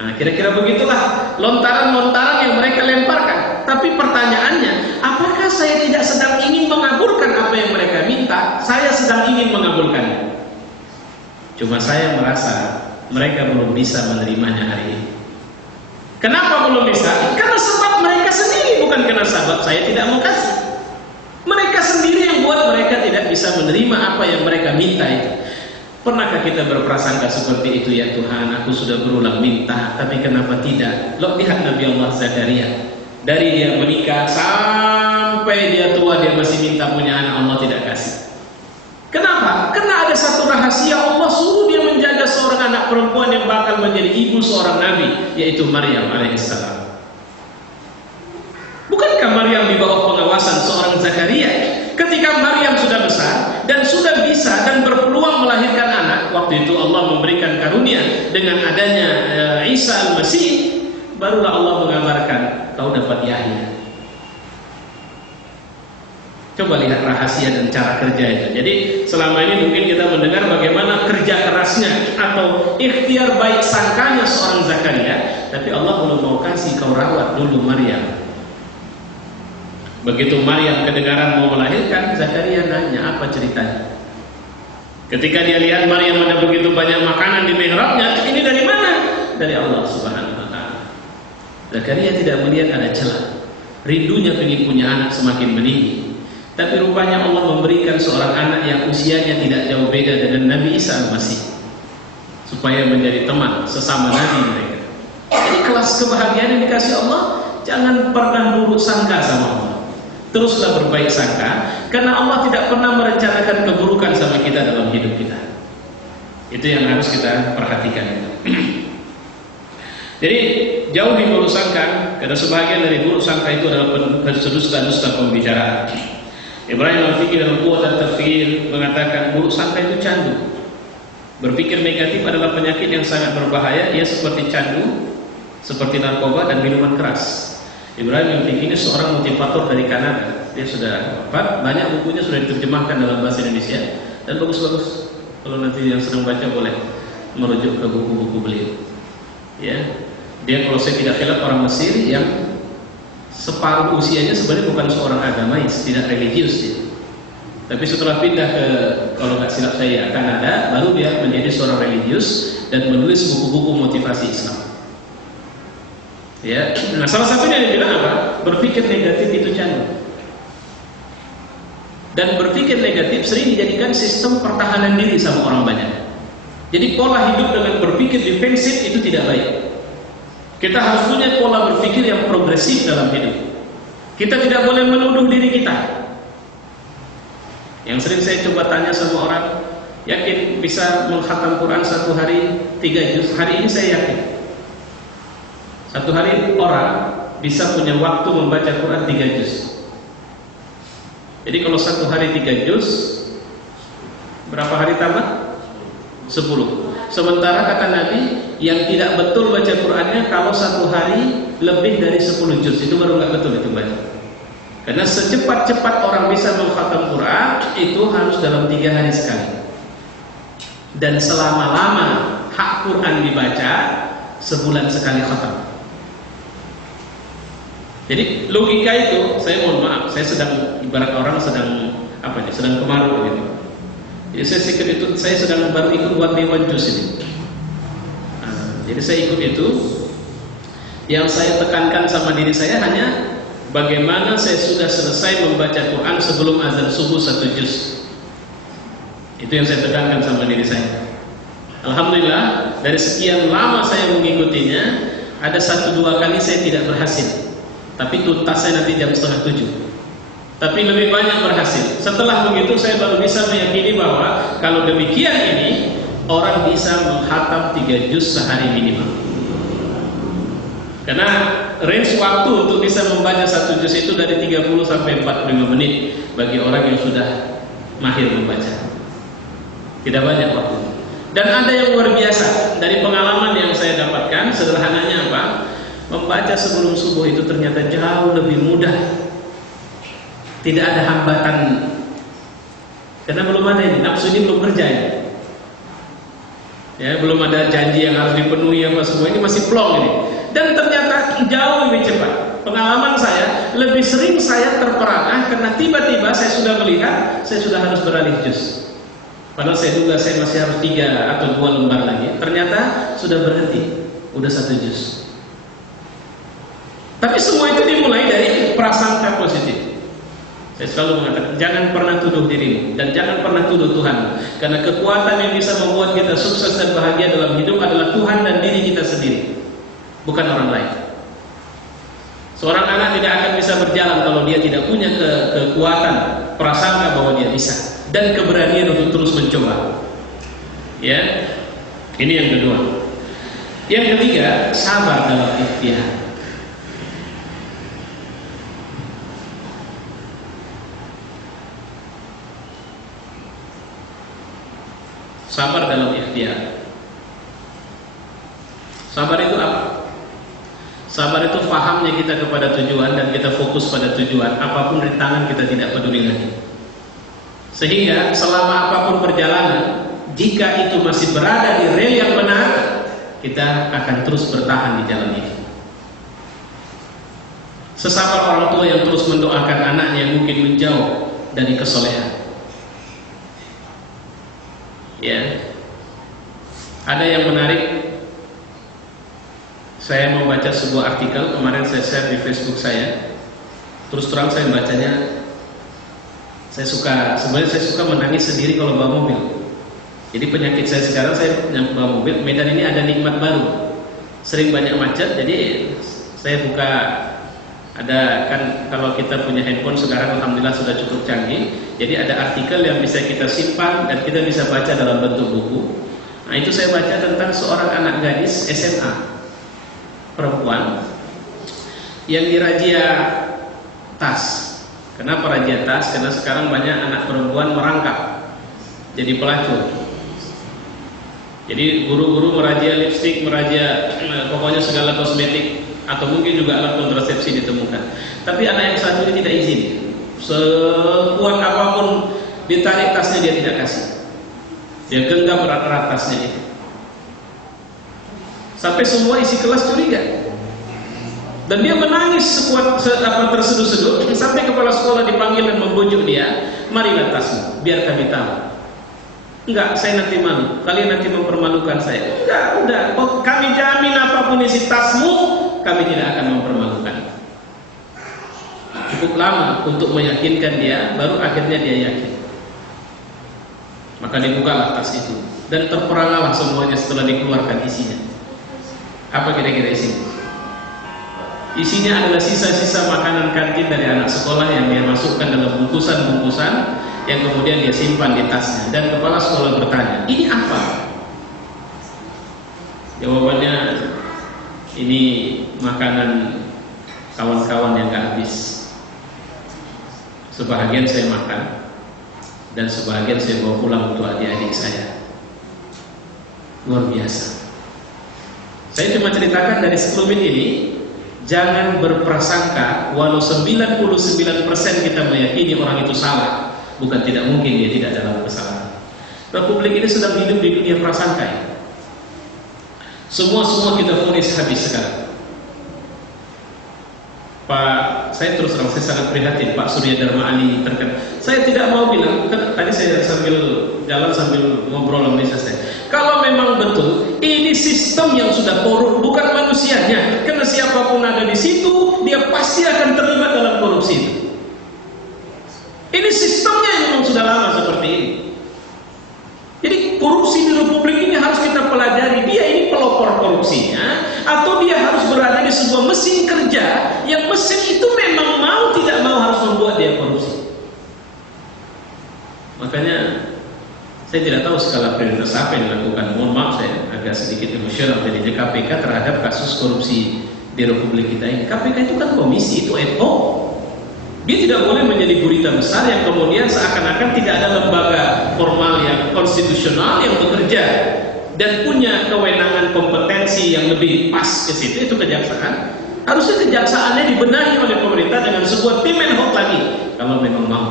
Nah, kira-kira begitulah lontaran-lontaran yang mereka lemparkan. Tapi pertanyaannya, apakah saya tidak sedang ingin mengabulkan apa yang mereka minta? Saya sedang ingin mengabulkannya. Cuma saya merasa mereka belum bisa menerimanya hari ini. Kenapa belum bisa? Karena sebab mereka sendiri, bukan karena sebab saya tidak mau kasih. Mereka sendiri yang buat mereka tidak bisa menerima apa yang mereka minta itu. Pernahkah kita berprasangka seperti itu? Ya Tuhan, aku sudah berulang minta, tapi kenapa tidak? Loh, lihat Nabi Allah Zakaria. Dari dia menikah sampai dia tua, dia masih minta punya anak, Allah tidak kasih. Kenapa? Karena ada satu rahasia, Allah suruh dia menjaga seorang anak perempuan yang bakal menjadi ibu seorang nabi, yaitu Maryam alaihissalam. Bukankah Maryam di bawah pengawasan seorang Zakaria? Ketika Maryam sudah besar dan sudah bisa dan berpeluang melahirkan anak, waktu itu Allah memberikan karunia dengan adanya Isa al-Masih, barulah Allah mengabarkan, kau dapat Yahya. Coba lihat rahasia dan cara kerja itu. Jadi selama ini mungkin kita mendengar bagaimana kerja kerasnya atau ikhtiar baik sangkanya seorang Zakaria, tapi Allah belum mau kasih, kau rawat dulu Maryam. Begitu Maryam kedengaran mau melahirkan, Zakaria nanya apa ceritanya. Ketika dia lihat Maryam ada begitu banyak makanan di mihrabnya, ini dari mana? Dari Allah Subhanahu wa taala. Zakaria tidak melihat ada celah. Rindunya ingin punya anak semakin meninggi. Tapi rupanya Allah memberikan seorang anak yang usianya tidak jauh beda dengan Nabi Isa al-Masih, supaya menjadi teman sesama Nabi mereka. Jadi kelas kebahagiaan yang dikasih Allah, jangan pernah buruk sangka sama Allah. Teruslah berbaik sangka, karena Allah tidak pernah merencanakan keburukan sama kita dalam hidup kita. Itu yang harus kita perhatikan. Jadi jauh di buruk sangka, karena sebagian dari buruk sangka itu adalah dusta-dusta pembicaraan. Ibrahim al-Fiqih dalam Quwwat at-Tafkir mengatakan buruk sangka itu candu. Berpikir negatif adalah penyakit yang sangat berbahaya. Ia seperti candu, seperti narkoba dan minuman keras. Ibrahim al-Fiqih ini seorang motivator dari Kanada. Dia sudah wafat, banyak bukunya sudah diterjemahkan dalam bahasa Indonesia dan bagus-bagus. Kalau nanti yang sedang baca boleh merujuk ke buku-buku beliau. Ya, dia kalau saya tidak khilaf orang Mesir yang separuh usianya sebenarnya bukan seorang agamais, tidak religius dia. Tapi setelah pindah ke, kalau nggak silap saya, Kanada, baru dia menjadi seorang religius dan menulis buku-buku motivasi Islam. Ya, nah salah satunya dia bilang apa? Berpikir negatif itu candu. Dan berpikir negatif sering dijadikan sistem pertahanan diri sama orang banyak. Jadi pola hidup dengan berpikir defensif itu tidak baik. Kita harus punya pola berpikir yang progresif dalam hidup. Kita tidak boleh menuduh diri kita. Yang sering saya coba tanya sama orang, yakin bisa mengkhatam Quran satu hari 3 juz? Hari ini saya yakin. Satu hari orang bisa punya waktu membaca Quran 3 juz. Jadi kalau satu hari 3 juz, berapa hari tambah? 10. Sementara kata Nabi, yang tidak betul baca Qurannya kalau satu hari lebih dari 10 juz, itu baru nggak betul itu baca. Karena secepat-cepat orang bisa mengkhatam Quran itu harus dalam 3 hari sekali. Dan selama-lama hak Quran dibaca sebulan sekali khatam. Jadi logika itu, saya mohon maaf, saya sedang ibarat orang sedang apa nih, sedang kemarau gitu. Jadi saya sedang baru ikut One Day One Juice ini. Jadi saya ikut itu. Yang saya tekankan sama diri saya hanya bagaimana saya sudah selesai membaca Quran sebelum azan subuh 1 juz. Itu yang saya tekankan sama diri saya. Alhamdulillah dari sekian lama saya mengikutinya, ada 1-2 kali saya tidak berhasil. Tapi tuntas saya nanti jam 6:30. Tapi lebih banyak berhasil. Setelah begitu saya baru bisa meyakini bahwa kalau demikian ini orang bisa menghatam 3 juz sehari minimal. Karena range waktu untuk bisa membaca 1 juz itu dari 30 sampai 45 menit bagi orang yang sudah mahir membaca. Tidak banyak waktu. Dan ada yang luar biasa dari pengalaman yang saya dapatkan. Sederhananya apa? Membaca sebelum subuh itu ternyata jauh lebih mudah. Tidak ada hambatan. Karena belum ada ini, nafsu ini belum kerja ya. Ya, belum ada janji yang harus dipenuhi apa semua, ini masih plong ini. Dan ternyata jauh lebih cepat. Pengalaman saya, lebih sering saya terperangah karena tiba-tiba saya sudah melihat saya sudah harus beralih juz. Padahal saya duga saya masih harus 3 atau 2 lembar lagi. Ternyata sudah berhenti, udah 1 juz. Tapi semua itu dimulai dari prasangka positif. Saya selalu mengatakan, jangan pernah tuduh dirimu dan jangan pernah tuduh Tuhan. Karena kekuatan yang bisa membuat kita sukses dan bahagia dalam hidup adalah Tuhan dan diri kita sendiri, bukan orang lain. Seorang anak tidak akan bisa berjalan kalau dia tidak punya kekuatan prasangka bahwa dia bisa dan keberanian untuk terus mencoba. Ya, ini yang kedua. Yang ketiga, sabar dalam ikhtiar. Sabar dalam ikhtiar. Sabar itu apa? Sabar itu fahamnya kita kepada tujuan dan kita fokus pada tujuan. Apapun rintangan kita tidak peduli lagi. Sehingga selama apapun perjalanan, jika itu masih berada di rel yang benar, kita akan terus bertahan di jalan ini. Sesabar orang tua yang terus mendoakan anaknya yang mungkin menjauh dari kesolehan. Ya, ada yang menarik. Saya membaca sebuah artikel kemarin saya share di Facebook saya. Terus terang saya bacanya, sebenarnya saya suka menangis sendiri kalau bawa mobil. Jadi penyakit saya sekarang, saya bawa mobil. Medan ini ada nikmat baru. Sering banyak macet, jadi saya buka. Ada kan kalau kita punya handphone sekarang alhamdulillah sudah cukup canggih. Jadi ada artikel yang bisa kita simpan dan kita bisa baca dalam bentuk buku. Nah itu saya baca tentang seorang anak gadis SMA perempuan yang dirajia tas. Kenapa razia tas? Karena sekarang banyak anak perempuan merangkap jadi pelacur. Jadi guru-guru merazia lipstik, merazia pokoknya segala kosmetik atau mungkin juga alat kontrasepsi ditemukan. Tapi anak yang satu ini tidak izin. Sekuat apapun ditarik tasnya dia tidak kasih. Dia genggam erat-erat tasnya itu. Sampai semua isi kelas curiga. Dan dia menangis sekuat terseduh-seduh sampai kepala sekolah dipanggil dan membujuk dia, "Marilah tasmu, biar kami tahu." "Enggak, saya nanti malu. Kalian nanti mempermalukan saya." "Enggak, udah. Oh, kami jamin apapun isi tasmu, kami tidak akan mempermalukan." Cukup lama untuk meyakinkan dia, baru akhirnya dia yakin. Maka dibukalah tas itu dan terperangahlah semuanya setelah dikeluarkan isinya. Apa kira-kira isinya? Isinya adalah sisa-sisa makanan kantin dari anak sekolah yang dia masukkan dalam bungkusan-bungkusan yang kemudian dia simpan di tasnya. Dan kepala sekolah bertanya, "Ini apa?" Jawabannya, "Ini makanan kawan-kawan yang gak habis. Sebahagian saya makan dan sebahagian saya bawa pulang untuk adik-adik saya." Luar biasa. Saya cuma ceritakan dari sekelumit ini. Jangan berprasangka walau 99% kita meyakini orang itu salah, bukan tidak mungkin dia tidak dalam kesalahan. Republik ini sedang hidup di dunia prasangka ya. Semua kita vonis habis sekarang. Pak, saya terus terang saya sangat prihatin Pak Surya Dharma Ali terkait. Saya tidak mau bilang, tadi saya sambil jalan sambil ngobrol sama istri saya. Kalau memang betul ini sistem yang sudah korup, bukan manusianya. Karena siapapun ada di situ, dia pasti akan terlibat dalam korupsi itu. Ini sistemnya yang memang sudah lama seperti ini. Jadi korupsi di Republik ini harus kita pelajari. Dia ini pelopor korupsinya, atau dia harus berada di sebuah mesin kerja yang mesin itu memang mau tidak mau harus membuat dia korupsi. Makanya saya tidak tahu skala prioritas apa yang dilakukan. Mohon maaf saya agak sedikit emosional jadinya KPK terhadap kasus korupsi di Republik kita ini. KPK itu kan komisi, itu ad hoc. Dia tidak boleh menjadi gurita besar yang kemudian seakan-akan tidak ada lembaga formal yang konstitusional yang bekerja dan punya kewenangan kompetensi yang lebih pas ke situ, itu kejaksaan. Harusnya kejaksaannya dibenahi oleh pemerintah dengan sebuah tim ad hoc lagi kalau memang mau.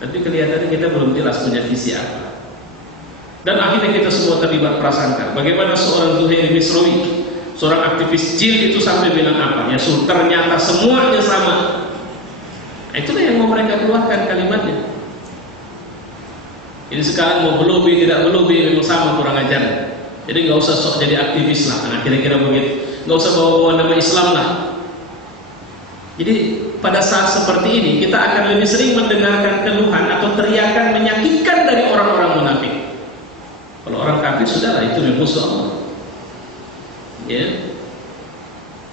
Tapi kelihatannya kita belum jelas punya visi apa. Dan akhirnya kita semua terlibat prasangka. Bagaimana seorang Zuhairi Misrawi, seorang aktivis jil itu sampai bilang apa? Ya ternyata semuanya sama. Itulah yang mau mereka keluarkan kalimatnya. Ini sekarang mau berlobby tidak berlobby memang sama, kurang ajar. Jadi nggak usah sok jadi aktivis lah. Nah kira-kira begitu. Nggak usah bawa nama Islam lah. Jadi pada saat seperti ini kita akan lebih sering mendengarkan keluhan atau teriakan menyakitkan dari orang-orang munafik. Kalau orang kafir sudahlah, itu memang musuh Allah. Ya.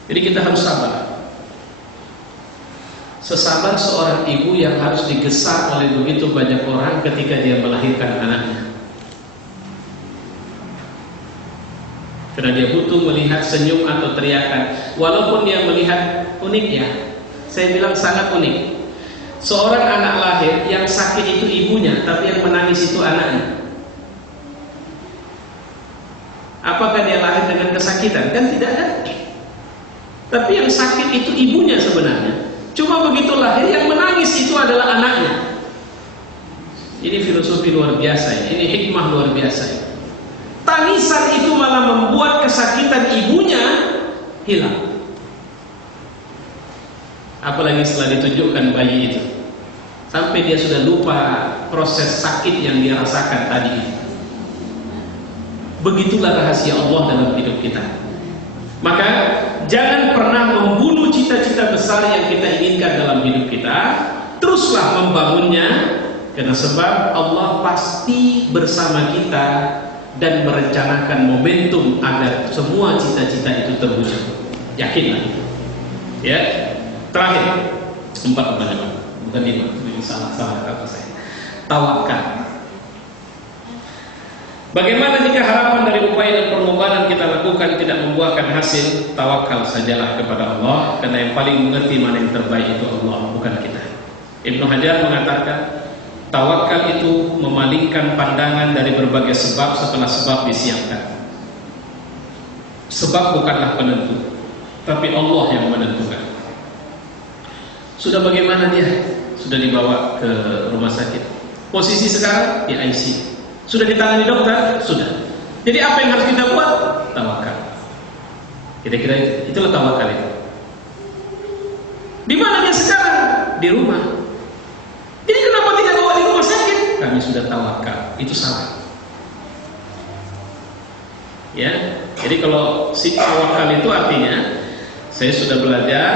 Jadi kita harus sabar. Sesabar seorang ibu yang harus digesar oleh begitu banyak orang ketika dia melahirkan anaknya. Karena dia butuh melihat senyum atau teriakan. Walaupun dia melihat uniknya, saya bilang sangat unik. Seorang anak lahir yang sakit itu ibunya, tapi yang menangis itu anaknya. Apakah dia lahir dengan kesakitan? Kan tidak ada. Tapi yang sakit itu ibunya sebenarnya. Cuma begitu lahir yang menangis itu adalah anaknya. Ini filosofi luar biasa. Ini hikmah luar biasa. Tangisan itu malah membuat kesakitan ibunya hilang. Apalagi setelah ditunjukkan bayi itu, sampai dia sudah lupa proses sakit yang dia rasakan tadi. Begitulah rahasia Allah dalam hidup kita. Maka jangan pernah membunuh cita-cita besar yang kita inginkan dalam hidup kita. Teruslah membangunnya, karena sebab Allah pasti bersama kita dan merencanakan momentum agar semua cita-cita itu terwujud. Yakinlah. Ya. Terakhir, 4 bukan 5, ini salah kata saya. Tawakal. Bagaimana jika harapan dari upaya dan pengorbanan kita lakukan tidak membuahkan hasil? Tawakal sajalah kepada Allah, karena yang paling mengerti mana yang terbaik itu Allah, bukan kita. Ibnu Hajar mengatakan, tawakal itu memalingkan pandangan dari berbagai sebab setelah sebab disiapkan. Sebab bukanlah penentu, tapi Allah yang menentukan. Sudah bagaimana dia? Sudah dibawa ke rumah sakit. Posisi sekarang di ICU. Sudah ditangani dokter? Sudah. Jadi apa yang harus kita buat? Tawakal. Kira-kira itulah tawakal itu. Di mana dia sekarang? Di rumah. Jadi kenapa tidak bawa di rumah sakit? Kami sudah tawakal. Itu salah. Ya. Jadi kalau si tawakal itu artinya saya sudah belajar,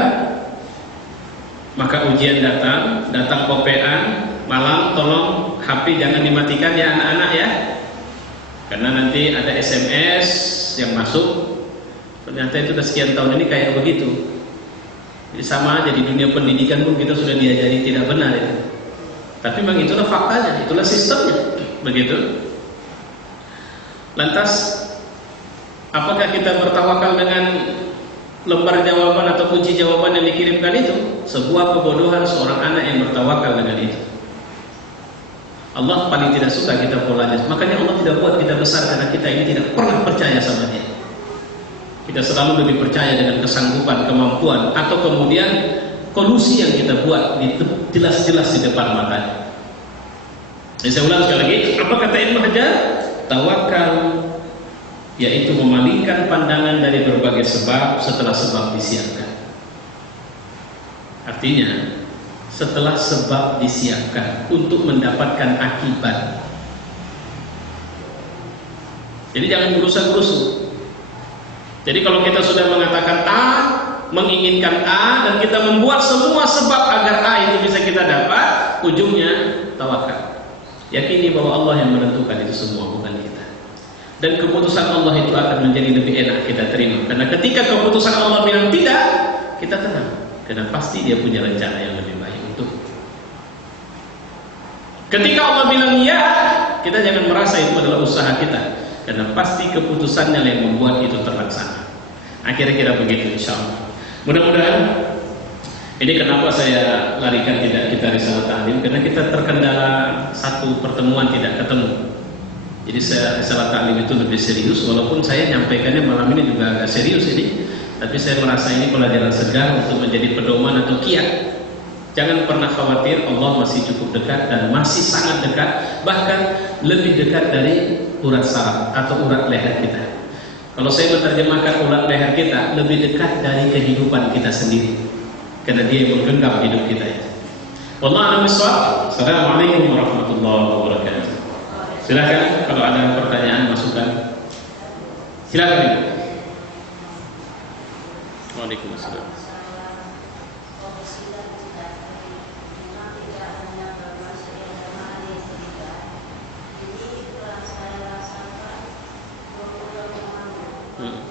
maka ujian datang kopean, malam tolong HP jangan dimatikan ya anak-anak ya, karena nanti ada SMS yang masuk, ternyata itu udah sekian tahun ini kayak begitu. Jadi sama aja di dunia pendidikan pun kita sudah diajari tidak benar ya. Tapi memang itulah faktanya, itulah sistemnya, begitu. Lantas apakah kita bertawakal dengan lembar jawaban atau kunci jawaban yang dikirimkan itu? Sebuah kebodohan seorang anak yang bertawakal dengan itu. Allah paling tidak suka kita polanya. Makanya Allah tidak buat kita besar, karena kita ini tidak pernah percaya sama dia. Kita selalu lebih percaya dengan kesanggupan, kemampuan, atau kemudian kolusi yang kita buat jelas-jelas di depan mata. Saya ulang sekali lagi, apa kata Ibnu Hajar? Tawakal yaitu memalingkan pandangan dari berbagai sebab setelah sebab disiapkan. Artinya setelah sebab disiapkan untuk mendapatkan akibat. Jadi jangan gerusa-gerusu. Jadi kalau kita sudah mengatakan A, menginginkan A, dan kita membuat semua sebab agar A itu bisa kita dapat, ujungnya tawakal. Yakini bahwa Allah yang menentukan itu semua, bukan kita. Dan keputusan Allah itu akan menjadi lebih enak kita terima. Karena ketika keputusan Allah bilang tidak, kita tenang. Karena pasti Dia punya rencana yang lebih baik untuk. Ketika Allah bilang ya, kita jangan merasa itu adalah usaha kita. Karena pasti keputusannya yang membuat itu terlaksana. Akhirnya kita begitu, insyaallah. Mudah-mudahan ini kenapa saya larikan tidak kita risalah ta'lim, karena kita terkendala satu pertemuan tidak ketemu. Jadi risalah ta'lim itu lebih serius, walaupun saya nyampaikannya malam ini juga agak serius ini, tapi saya merasa ini pelajaran segar untuk menjadi pedoman atau kiat. Jangan pernah khawatir, Allah masih cukup dekat dan masih sangat dekat, bahkan lebih dekat dari urat saraf atau urat leher kita. Kalau saya menerjemahkan urat leher kita, lebih dekat dari kehidupan kita sendiri, karena Dia yang menggenggam hidup kita itu. Wallahu a'lam bishawab. Assalamualaikum warahmatullahi wabarakatuh. Silakan kalau ada pertanyaan, masukan. Silakan. Waalaikumsalam.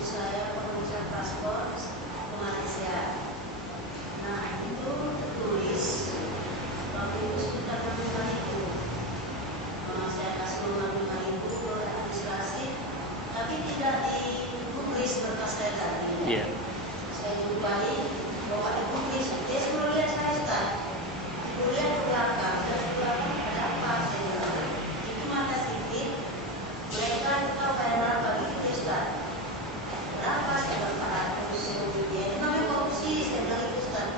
Saya pengurusan paspor ke Malaysia. Nah itu tertulis waktu itu sekitar 5.000. Saya kasih 5.000 untuk administrasi, tapi tidak ditulis berkas saya tadi. Iya. Saya jumpai bahwa ditulis. Dia suruh lihat saya start. Kuliah ke belakang, ada apa? Saya bilang itu mata sipit. Mereka tahu bayar berapa gitu dia start. Berapa? Saya bilang 400. Dia namanya korupsi. Saya bilang itu Ustaz.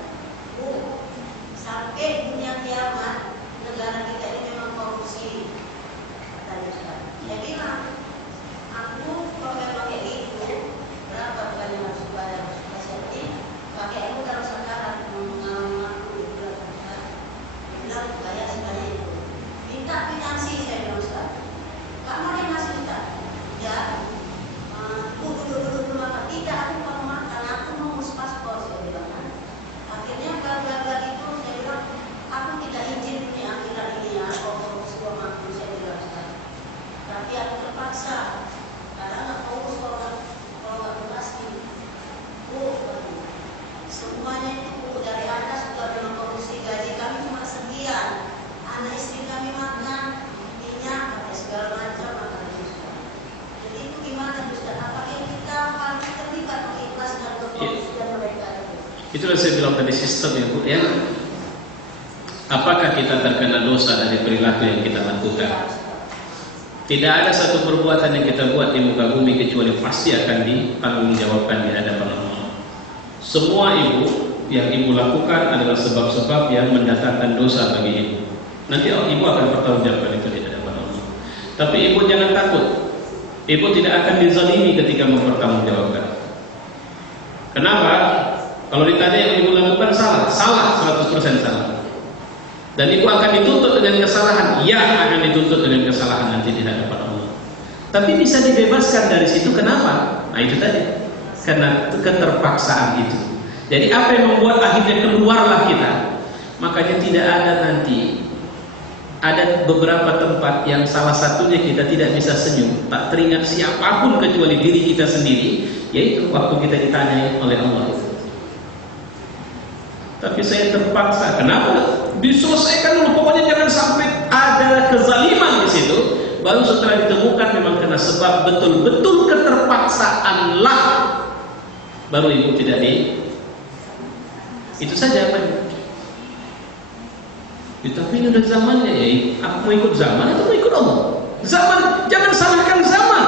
Sampai dunia kiamat negara kita ini memang korupsi, katanya Ustaz. Dia bilang, aku kalau pakai itu berapa bukannya masuk bayar ini pakai aku dalam sekarang mengalami aku itu Ustaz. Dia bilang bayar sekali itu. Minta finansi saya bilang Ustaz. Kamu dia masih Ustaz? Ya. Duduk makan. Tidak, aku mau makan, aku mau ngurus paspor, saya bilang kan. Akhirnya gagal itu, saya bilang aku tidak izin punya akhirat ini ya, kalau sebuah mampu, saya bilang Ustaz. Tapi aku terpaksa, karena nggak mau ngurus kalau nggak pasti. Semuanya itu dari atas sudah memang korupsi, gaji kami cuma sekian, anak istri kami makan minyak, pakai segala macam makan itu. Jadi itu gimana Ustaz? Apakah kita harus terlibat mengikhlas dan kepolisian mereka itu? Itulah saya bilang tadi sistem ya Bu ya. Apakah kita terkena dosa dari perilaku yang kita lakukan? Tidak ada satu perbuatan yang kita buat di muka bumi kecuali pasti akan ditanggungjawabkan di hadapan Allah. Semua yang ibu lakukan adalah sebab-sebab yang mendatangkan dosa bagi ibu. Nanti ibu akan bertanggungjawabkan itu di hadapan Allah. Tapi ibu jangan takut. Ibu tidak akan dizalimi ketika mempertanggungjawabkan. Kenapa? Kalau ditanya yang ibu lakukan salah 100% salah. Dan ibu akan dituntut dengan kesalahan. Ya, akan dituntut dengan kesalahan nanti di hadapan Allah. Tapi bisa dibebaskan dari situ. Kenapa? Nah itu tadi. Karena keterpaksaan itu. Jadi apa yang membuat akhirnya keluarlah kita? Makanya tidak ada nanti. Ada beberapa tempat yang salah satunya kita tidak bisa senyum, tak teringat siapapun kecuali diri kita sendiri, yaitu waktu kita ditanyai oleh Allah. Tapi saya terpaksa. Kenapa? Diselesaikan dulu. Pokoknya jangan sampai ada kezaliman di situ. Baru setelah ditemukan memang kena sebab betul-betul keterpaksaanlah, baru ibu tidak itu saja apa? Ya, tapi ini udah zamannya ya. Aku mau ikut zaman atau mau ikut Allah? Zaman, jangan salahkan zaman.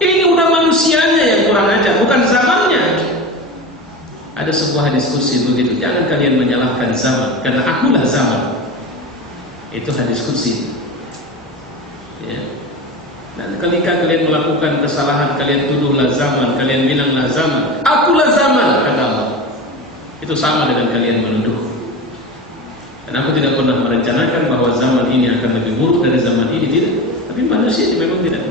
Ini udah manusianya yang kurang ajar, bukan zamannya. Ada sebuah diskusi begitu. Jangan kalian menyalahkan zaman, karena akulah zaman. Itu hadis qudsi. Ya. Dan ketika kalian melakukan kesalahan, kalian tuduhlah zaman, kalian bilanglah zaman. Akulah zaman, kata Allah. Itu Itu sama dengan kalian menuduh. Dan aku tidak pernah merencanakan bahwa zaman ini akan lebih buruk dari zaman ini, tidak. Tapi manusia memang tidak.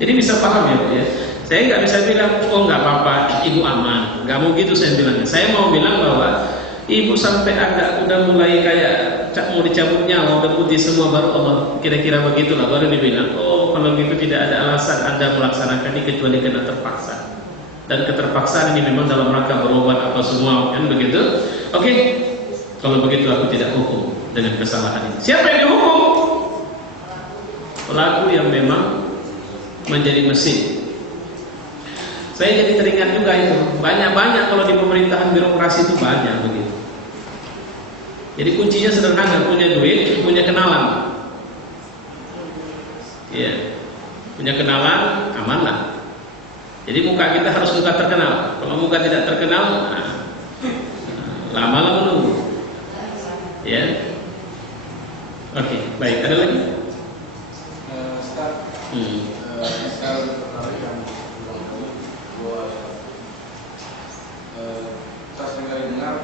Jadi bisa paham ya Bu ya. Saya nggak bisa bilang, oh nggak apa-apa, ibu aman. Nggak mau gitu saya bilang. Saya mau bilang bahwa ibu sampai agak udah mulai kayak mau dicabut nyawa, udah putih semua, baru Allah kira-kira begitulah, baru dibilang, oh kalau gitu tidak ada alasan Anda melaksanakan ini kecuali karena terpaksa. Dan keterpaksaan ini memang dalam rangka berobat apa semua, kan begitu? Oke, kalau begitu aku tidak hukum dengan kesalahan ini. Siapa yang dihukum? Pelaku yang memang menjadi mesin. Saya jadi teringat juga itu, banyak kalau di pemerintahan birokrasi itu banyak begitu. Jadi kuncinya sederhana, punya duit, punya kenalan. Ya, punya kenalan, amanlah. Jadi muka kita harus muka terkenal. Kalau muka tidak terkenal, lama-lama menunggu. Ya, oke, baik. Ada lagi? Saya sering dengar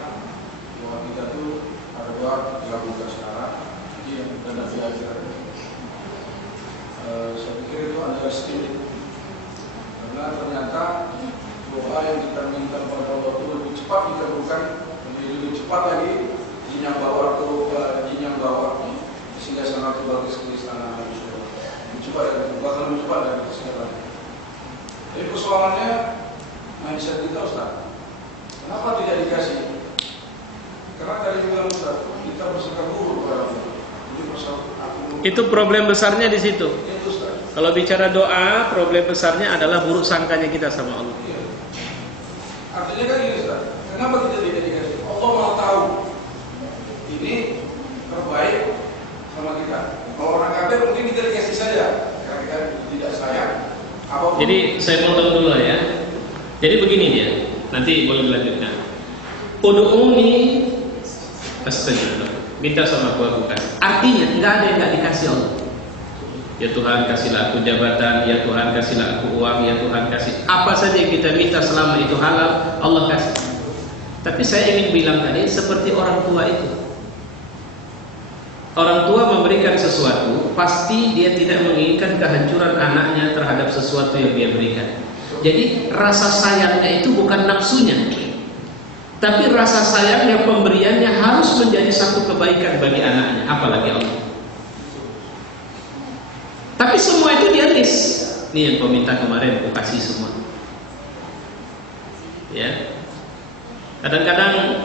bahwa kita tuh ada doa 13 sekarang, jadi yang benar belajar. Saya pikir itu adalah spirit, karena ternyata doa yang kita minta kepada Allah itu lebih cepat dikabulkan, lebih cepat lagi jin yang bawa atau jin yang bawa sehingga sangat bagus ke istana Malaysia. Lebih cepat ya, bahkan lebih cepat dari segala. Jadi persoalannya mindset kita Ustaz. Kenapa tidak dikasih? Karena dari juga Ustaz, kita bersikap buruk kepada Allah. Itu problem besarnya di situ. Kalau bicara doa, problem besarnya adalah buruk sangkanya kita sama Allah. Iya. Artinya kan ini Ustaz, kenapa kita tidak dikasih? Allah mau tahu ini terbaik sama kita. Kalau orang kafir mungkin kita dikasih saja, karena kita tidak sayang. Apapun. Jadi saya potong dulu ya. Jadi begini dia, nanti boleh dilanjutkan. Ud'uni astajib lakum. Minta sama aku kasih. Artinya nggak ada yang nggak dikasih Allah. Ya Tuhan kasihlah aku jabatan, ya Tuhan kasihlah aku uang, ya Tuhan kasih apa saja yang kita minta selama itu halal, Allah kasih. Tapi saya ingin bilang tadi seperti orang tua itu. Orang tua memberikan sesuatu, pasti dia tidak menginginkan kehancuran anaknya terhadap sesuatu yang dia berikan. Jadi rasa sayangnya itu bukan nafsunya, tapi rasa sayangnya pemberiannya harus menjadi satu kebaikan bagi anaknya, apalagi Allah. Tapi semua itu dia list. Ini yang kau minta kemarin, kau kasih semua. Ya. Kadang-kadang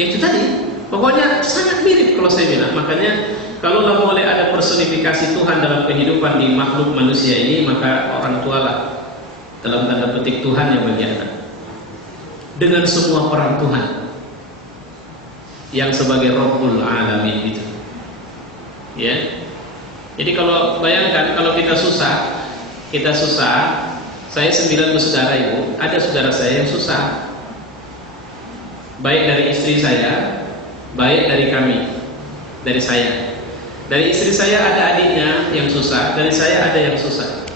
itu tadi, pokoknya sangat mirip kalau saya bilang. Makanya kalau boleh ada personifikasi Tuhan dalam kehidupan di makhluk manusia ini, maka orang tua lah dalam tanda petik Tuhan yang bagi anak. Dengan semua peran Tuhan yang sebagai Rabbul Alamin itu. Ya. Jadi kalau bayangkan kalau kita susah, saya 9 bersaudara ibu, ada saudara saya yang susah. Baik dari istri saya, baik dari kami, dari saya. Dari istri saya ada adiknya yang susah, dari saya ada yang susah.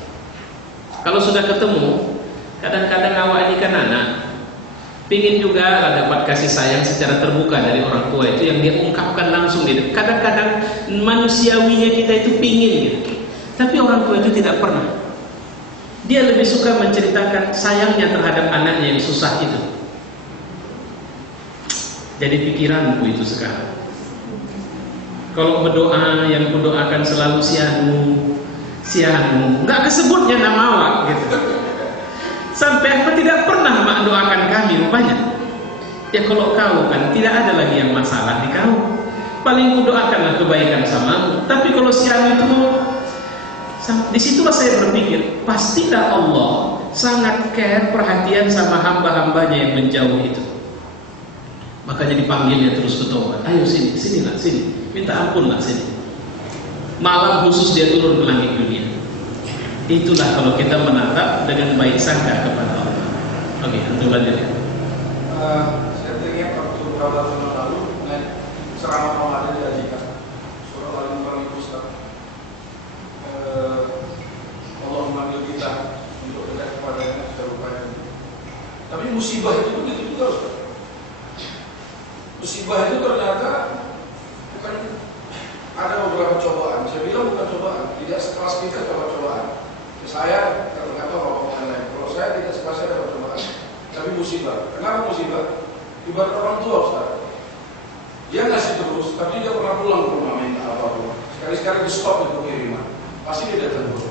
Kalau sudah ketemu, kadang-kadang awak ini kan anak, pingin juga dapat kasih sayang secara terbuka dari orang tua itu yang dia ungkapkan langsung gitu. Kadang-kadang manusiawinya kita itu pingin gitu. Tapi orang tua itu tidak pernah. Dia lebih suka menceritakan sayangnya terhadap anaknya yang susah itu. Jadi pikiranku itu sekarang. Kalau berdoa yang kudoakan selalu sianu, nggak kesebutnya nama awak gitu. Sampai apa tidak pernah mak doakan kami rupanya. Ya kalau kau kan tidak ada lagi yang masalah di kau. Paling ku doakanlah kebaikan samamu. Tapi kalau siang itu, disitulah saya berpikir, pastilah Allah sangat care perhatian sama hamba-hambanya yang menjauh itu. Makanya dipanggilnya terus bertobat. Ayo sinilah, minta ampunlah sini. Malam khusus dia turun ke langit dunia. Itulah kalau kita menatap dengan baik sangka kepada Allah. Oke, untuk lanjut ya. Saya teringat waktu beberapa tahun lalu ceramah Ramadan di Ajikan surah Al-Imran itu Ustaz. Allah memanggil kita untuk dekat kepadanya secara upaya. Tapi musibah itu begitu juga Ustaz. musibah itu ternyata bukan, ada beberapa cobaan. Saya bilang bukan cobaan, tidak sekelas kita cobaan. Saya ternyata orang lain. Kalau saya tidak sekelas saya dapat cobaan, tapi musibah. Kenapa musibah? Ibarat orang tua, Ustaz. Dia ngasih terus, tapi dia pernah pulang ke rumah minta apa-apa. Sekali-sekali di stop itu kiriman, pasti dia datang terus.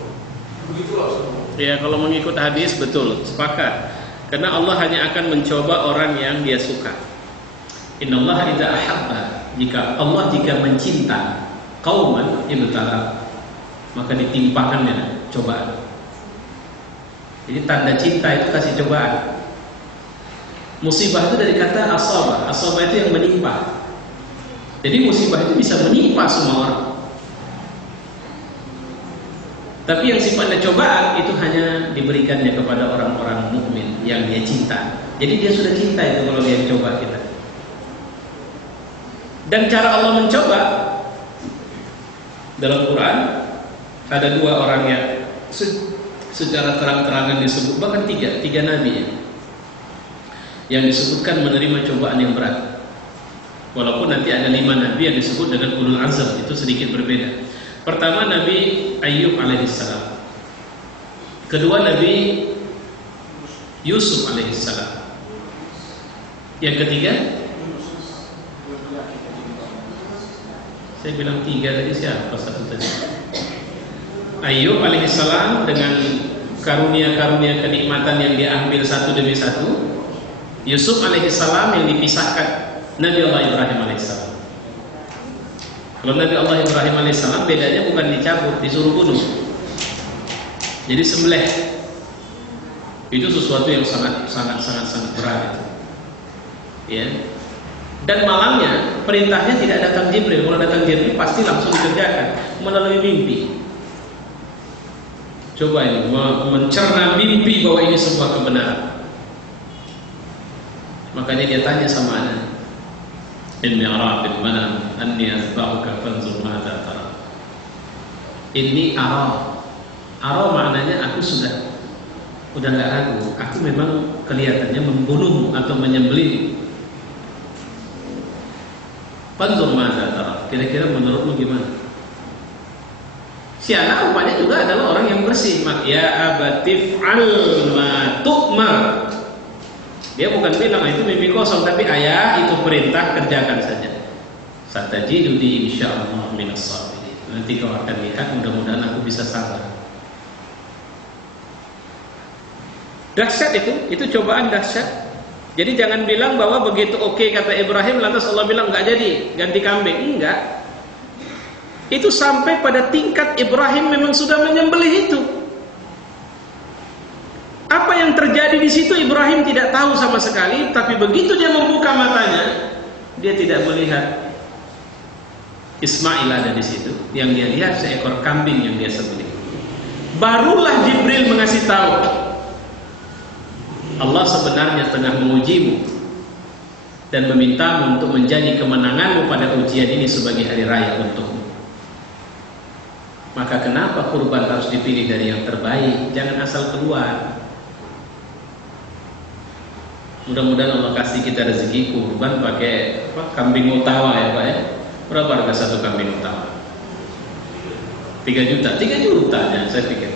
Begitulah, Ustaz. Ya, kalau mengikut hadis betul, sepakat. Karena Allah hanya akan mencoba orang yang Dia suka. Innallaha idza ahabba, jika Allah mencinta qauman ibtala, maka ditimpakannya cobaan. Jadi tanda cinta itu kasih cobaan. Musibah itu dari kata asabah. Asabah itu yang menimpa. Jadi musibah itu bisa menimpa semua orang. Tapi yang sifatnya cobaan itu hanya diberikannya kepada orang-orang mukmin yang Dia cinta. Jadi Dia sudah cinta itu kalau Dia coba kita. Dan cara Allah mencoba dalam Quran ada dua orang yang secara terang-terangan disebut, bahkan tiga nabi yang disebutkan menerima cobaan yang berat. Walaupun nanti ada 5 nabi yang disebut dengan ulul azam, itu sedikit berbeda. Pertama Nabi Ayyub alaihissalam, kedua Nabi Yusuf alaihissalam, yang ketiga saya bilang 3 tadi, siapa satu tadi? Ayyub alaihissalam dengan karunia-karunia kenikmatan yang diambil satu demi satu. Yusuf alaihissalam yang dipisahkan Nabi Allah Ibrahim alaihissalam. Kalau Nabi Allah Ibrahim alaihissalam bedanya bukan dicabut, disuruh bunuh. Jadi sembelih. Itu sesuatu yang sangat berat. Ya. Dan malangnya perintahnya tidak datang Jibril. Kalau datang Jibril pasti langsung dikerjakan melalui mimpi. Coba ini mencerna mimpi bahwa ini sebuah kebenaran. Makanya dia tanya sama anak, inni ara bil manam anni azba'uka fanzur madza tara. Inni ara. Ara maknanya aku sudah enggak ragu. Aku memang kelihatannya membunuh atau menyembelih. Fanzur madza tara. Kira-kira menurutmu gimana? Si anak rupanya juga adalah orang yang bersih. Ya abatif al ma tu'mar. Dia bukan bilang itu mimpi kosong, tapi ayah itu perintah, kerjakan saja. Satajiduni insyaallah minas sabirin. Nanti kau akan lihat, mudah-mudahan aku bisa sabar. Dahsyat itu cobaan dahsyat. Jadi jangan bilang bahwa begitu oke kata Ibrahim lantas Allah bilang enggak jadi, ganti kambing. Enggak. Itu sampai pada tingkat Ibrahim memang sudah menyembelih itu. Apa yang terjadi di situ Ibrahim tidak tahu sama sekali, tapi begitu dia membuka matanya, dia tidak melihat Ismail ada di situ. Yang dia lihat seekor kambing yang dia sembelih. Barulah Jibril mengasih tahu, Allah sebenarnya tengah mengujimu dan memintamu untuk menjadi kemenanganmu pada ujian ini sebagai hari raya untukmu. Maka kenapa kurban harus dipilih dari yang terbaik? Jangan asal keluar. Mudah-mudahan Allah kasih kita rezeki kurban pakai kambing utawa ya Pak ya. Berapa harga satu kambing utawa? 3 juta. 3 juta ya saya pikir.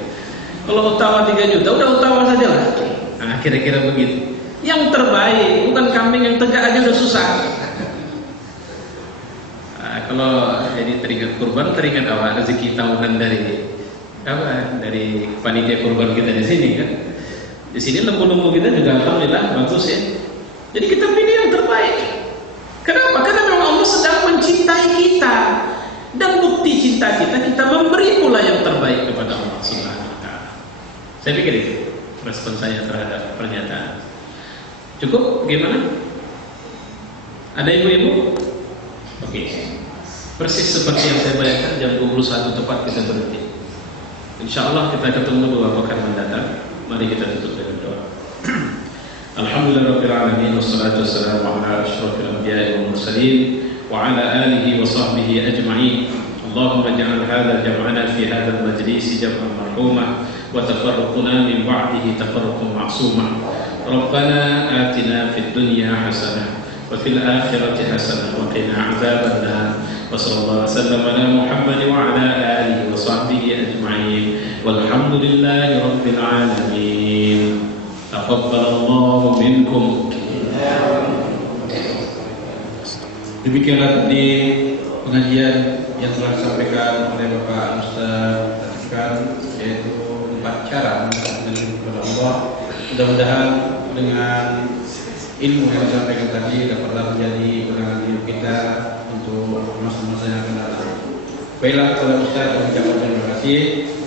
Kalau utawa 3 juta udah utawa saja lah. Nah, kira-kira begitu. Yang terbaik, bukan kambing yang tegak aja udah susah. Nah, kalau jadi teringat kurban, teringat apa? Rezeki tahunan dari panitia kurban kita di sini kan. Di sini lembu-lembu kita juga alhamdulillah bagus ya. Jadi kita pilih yang terbaik. Kenapa? Karena memang Allah sedang mencintai kita. Dan bukti cinta kita memberi pula yang terbaik kepada Allah Subhanahu wa taala. Saya pikir itu respon saya terhadap pernyataan. Cukup? Gimana? Ada ibu-ibu? Oke. Persis seperti yang saya bayangkan, jam 21 tepat kita berhenti. Insyaallah kita ketemu 2 pekan mendatang. Mari kita tutup dengan doa. Alhamdulillahirabbil alamin wassalatu wassalamu ala asyrofil anbiya'i wal mursalin wa ala alihi wa sahbihi ajma'in. Allahumma ij'al hadha jam'ana fi hadha al-majlis jam'an marhuma wa tafarruquna min ba'dihi tafarruqan ma'suma. Rabbana atina fid dunya hasanah وفي الآخرة حسنة وقنا عذاب النار وصلى الله وسلم على محمد وعلى آله وصحبه أجمعين والحمد لله رب العالمين تقبل الله منكم. Demikianlah tadi pengajian yang telah disampaikan oleh Bapak Ustaz Latifkan, yaitu 4 cara mendekatkan diri kepada Allah. Mudah-mudahan dengan ilmu yang disampaikan tadi dapatlah menjadi pegangan hidup kita untuk masa-masa yang akan datang. Baiklah, kepada Ustaz kami ucapkan terima kasih,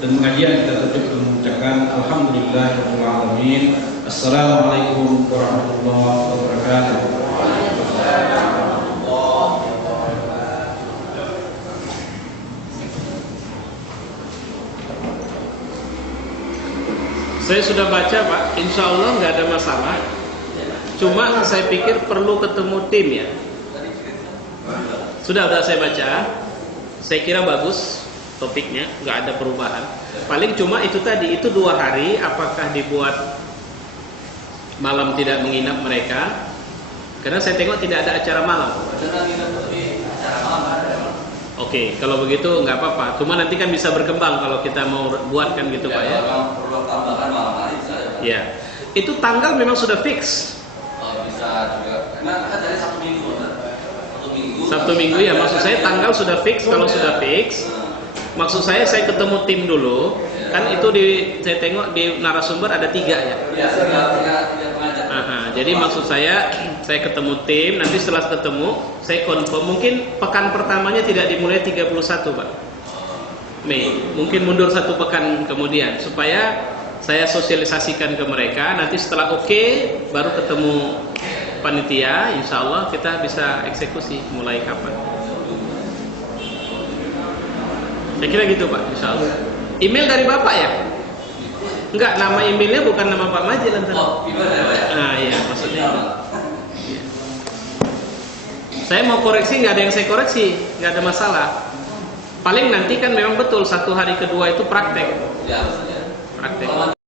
dan pengajian kita tutup dengan mengucapkan alhamdulillahirabbil alamin. Assalamualaikum warahmatullahi wabarakatuh. Saya sudah baca Pak, insya Allah nggak ada masalah. Cuma saya pikir perlu ketemu tim ya. Sudah saya baca. Saya kira bagus topiknya, nggak ada perubahan. Paling cuma itu tadi, itu 2 hari. Apakah dibuat malam tidak menginap mereka? Karena saya tengok tidak ada acara malam. Oke, kalau begitu nggak apa-apa. Cuma nanti kan bisa berkembang kalau kita mau buat kan gitu Pak ya. Ya, itu tanggal memang sudah fix. Bisa juga. Karena kan dari Sabtu Minggu. Sabtu Minggu ya, maksud saya tanggal sudah fix. Kalau sudah fix, maksud saya ketemu tim dulu. Kan itu saya tengok di narasumber ada 3 ya. Iya, 3 pengajar. Jadi maksud saya ketemu tim. Nanti setelah ketemu, saya confirm. Mungkin pekan pertamanya tidak dimulai 31 Pak Mei. Mungkin mundur 1 pekan kemudian, supaya saya sosialisasikan ke mereka. Nanti setelah oke, baru ketemu panitia. Insya Allah kita bisa eksekusi mulai kapan. Saya kira gitu Pak, insya Allah. Email dari Bapak ya? Enggak, nama emailnya bukan nama Pak Majid antara. Oh, email dari Pak ya? Nah iya, maksudnya itu. Saya mau koreksi, nggak ada yang saya koreksi, nggak ada masalah. Paling nanti kan memang betul 1 hari kedua itu praktek. Ya, maksudnya. Praktek.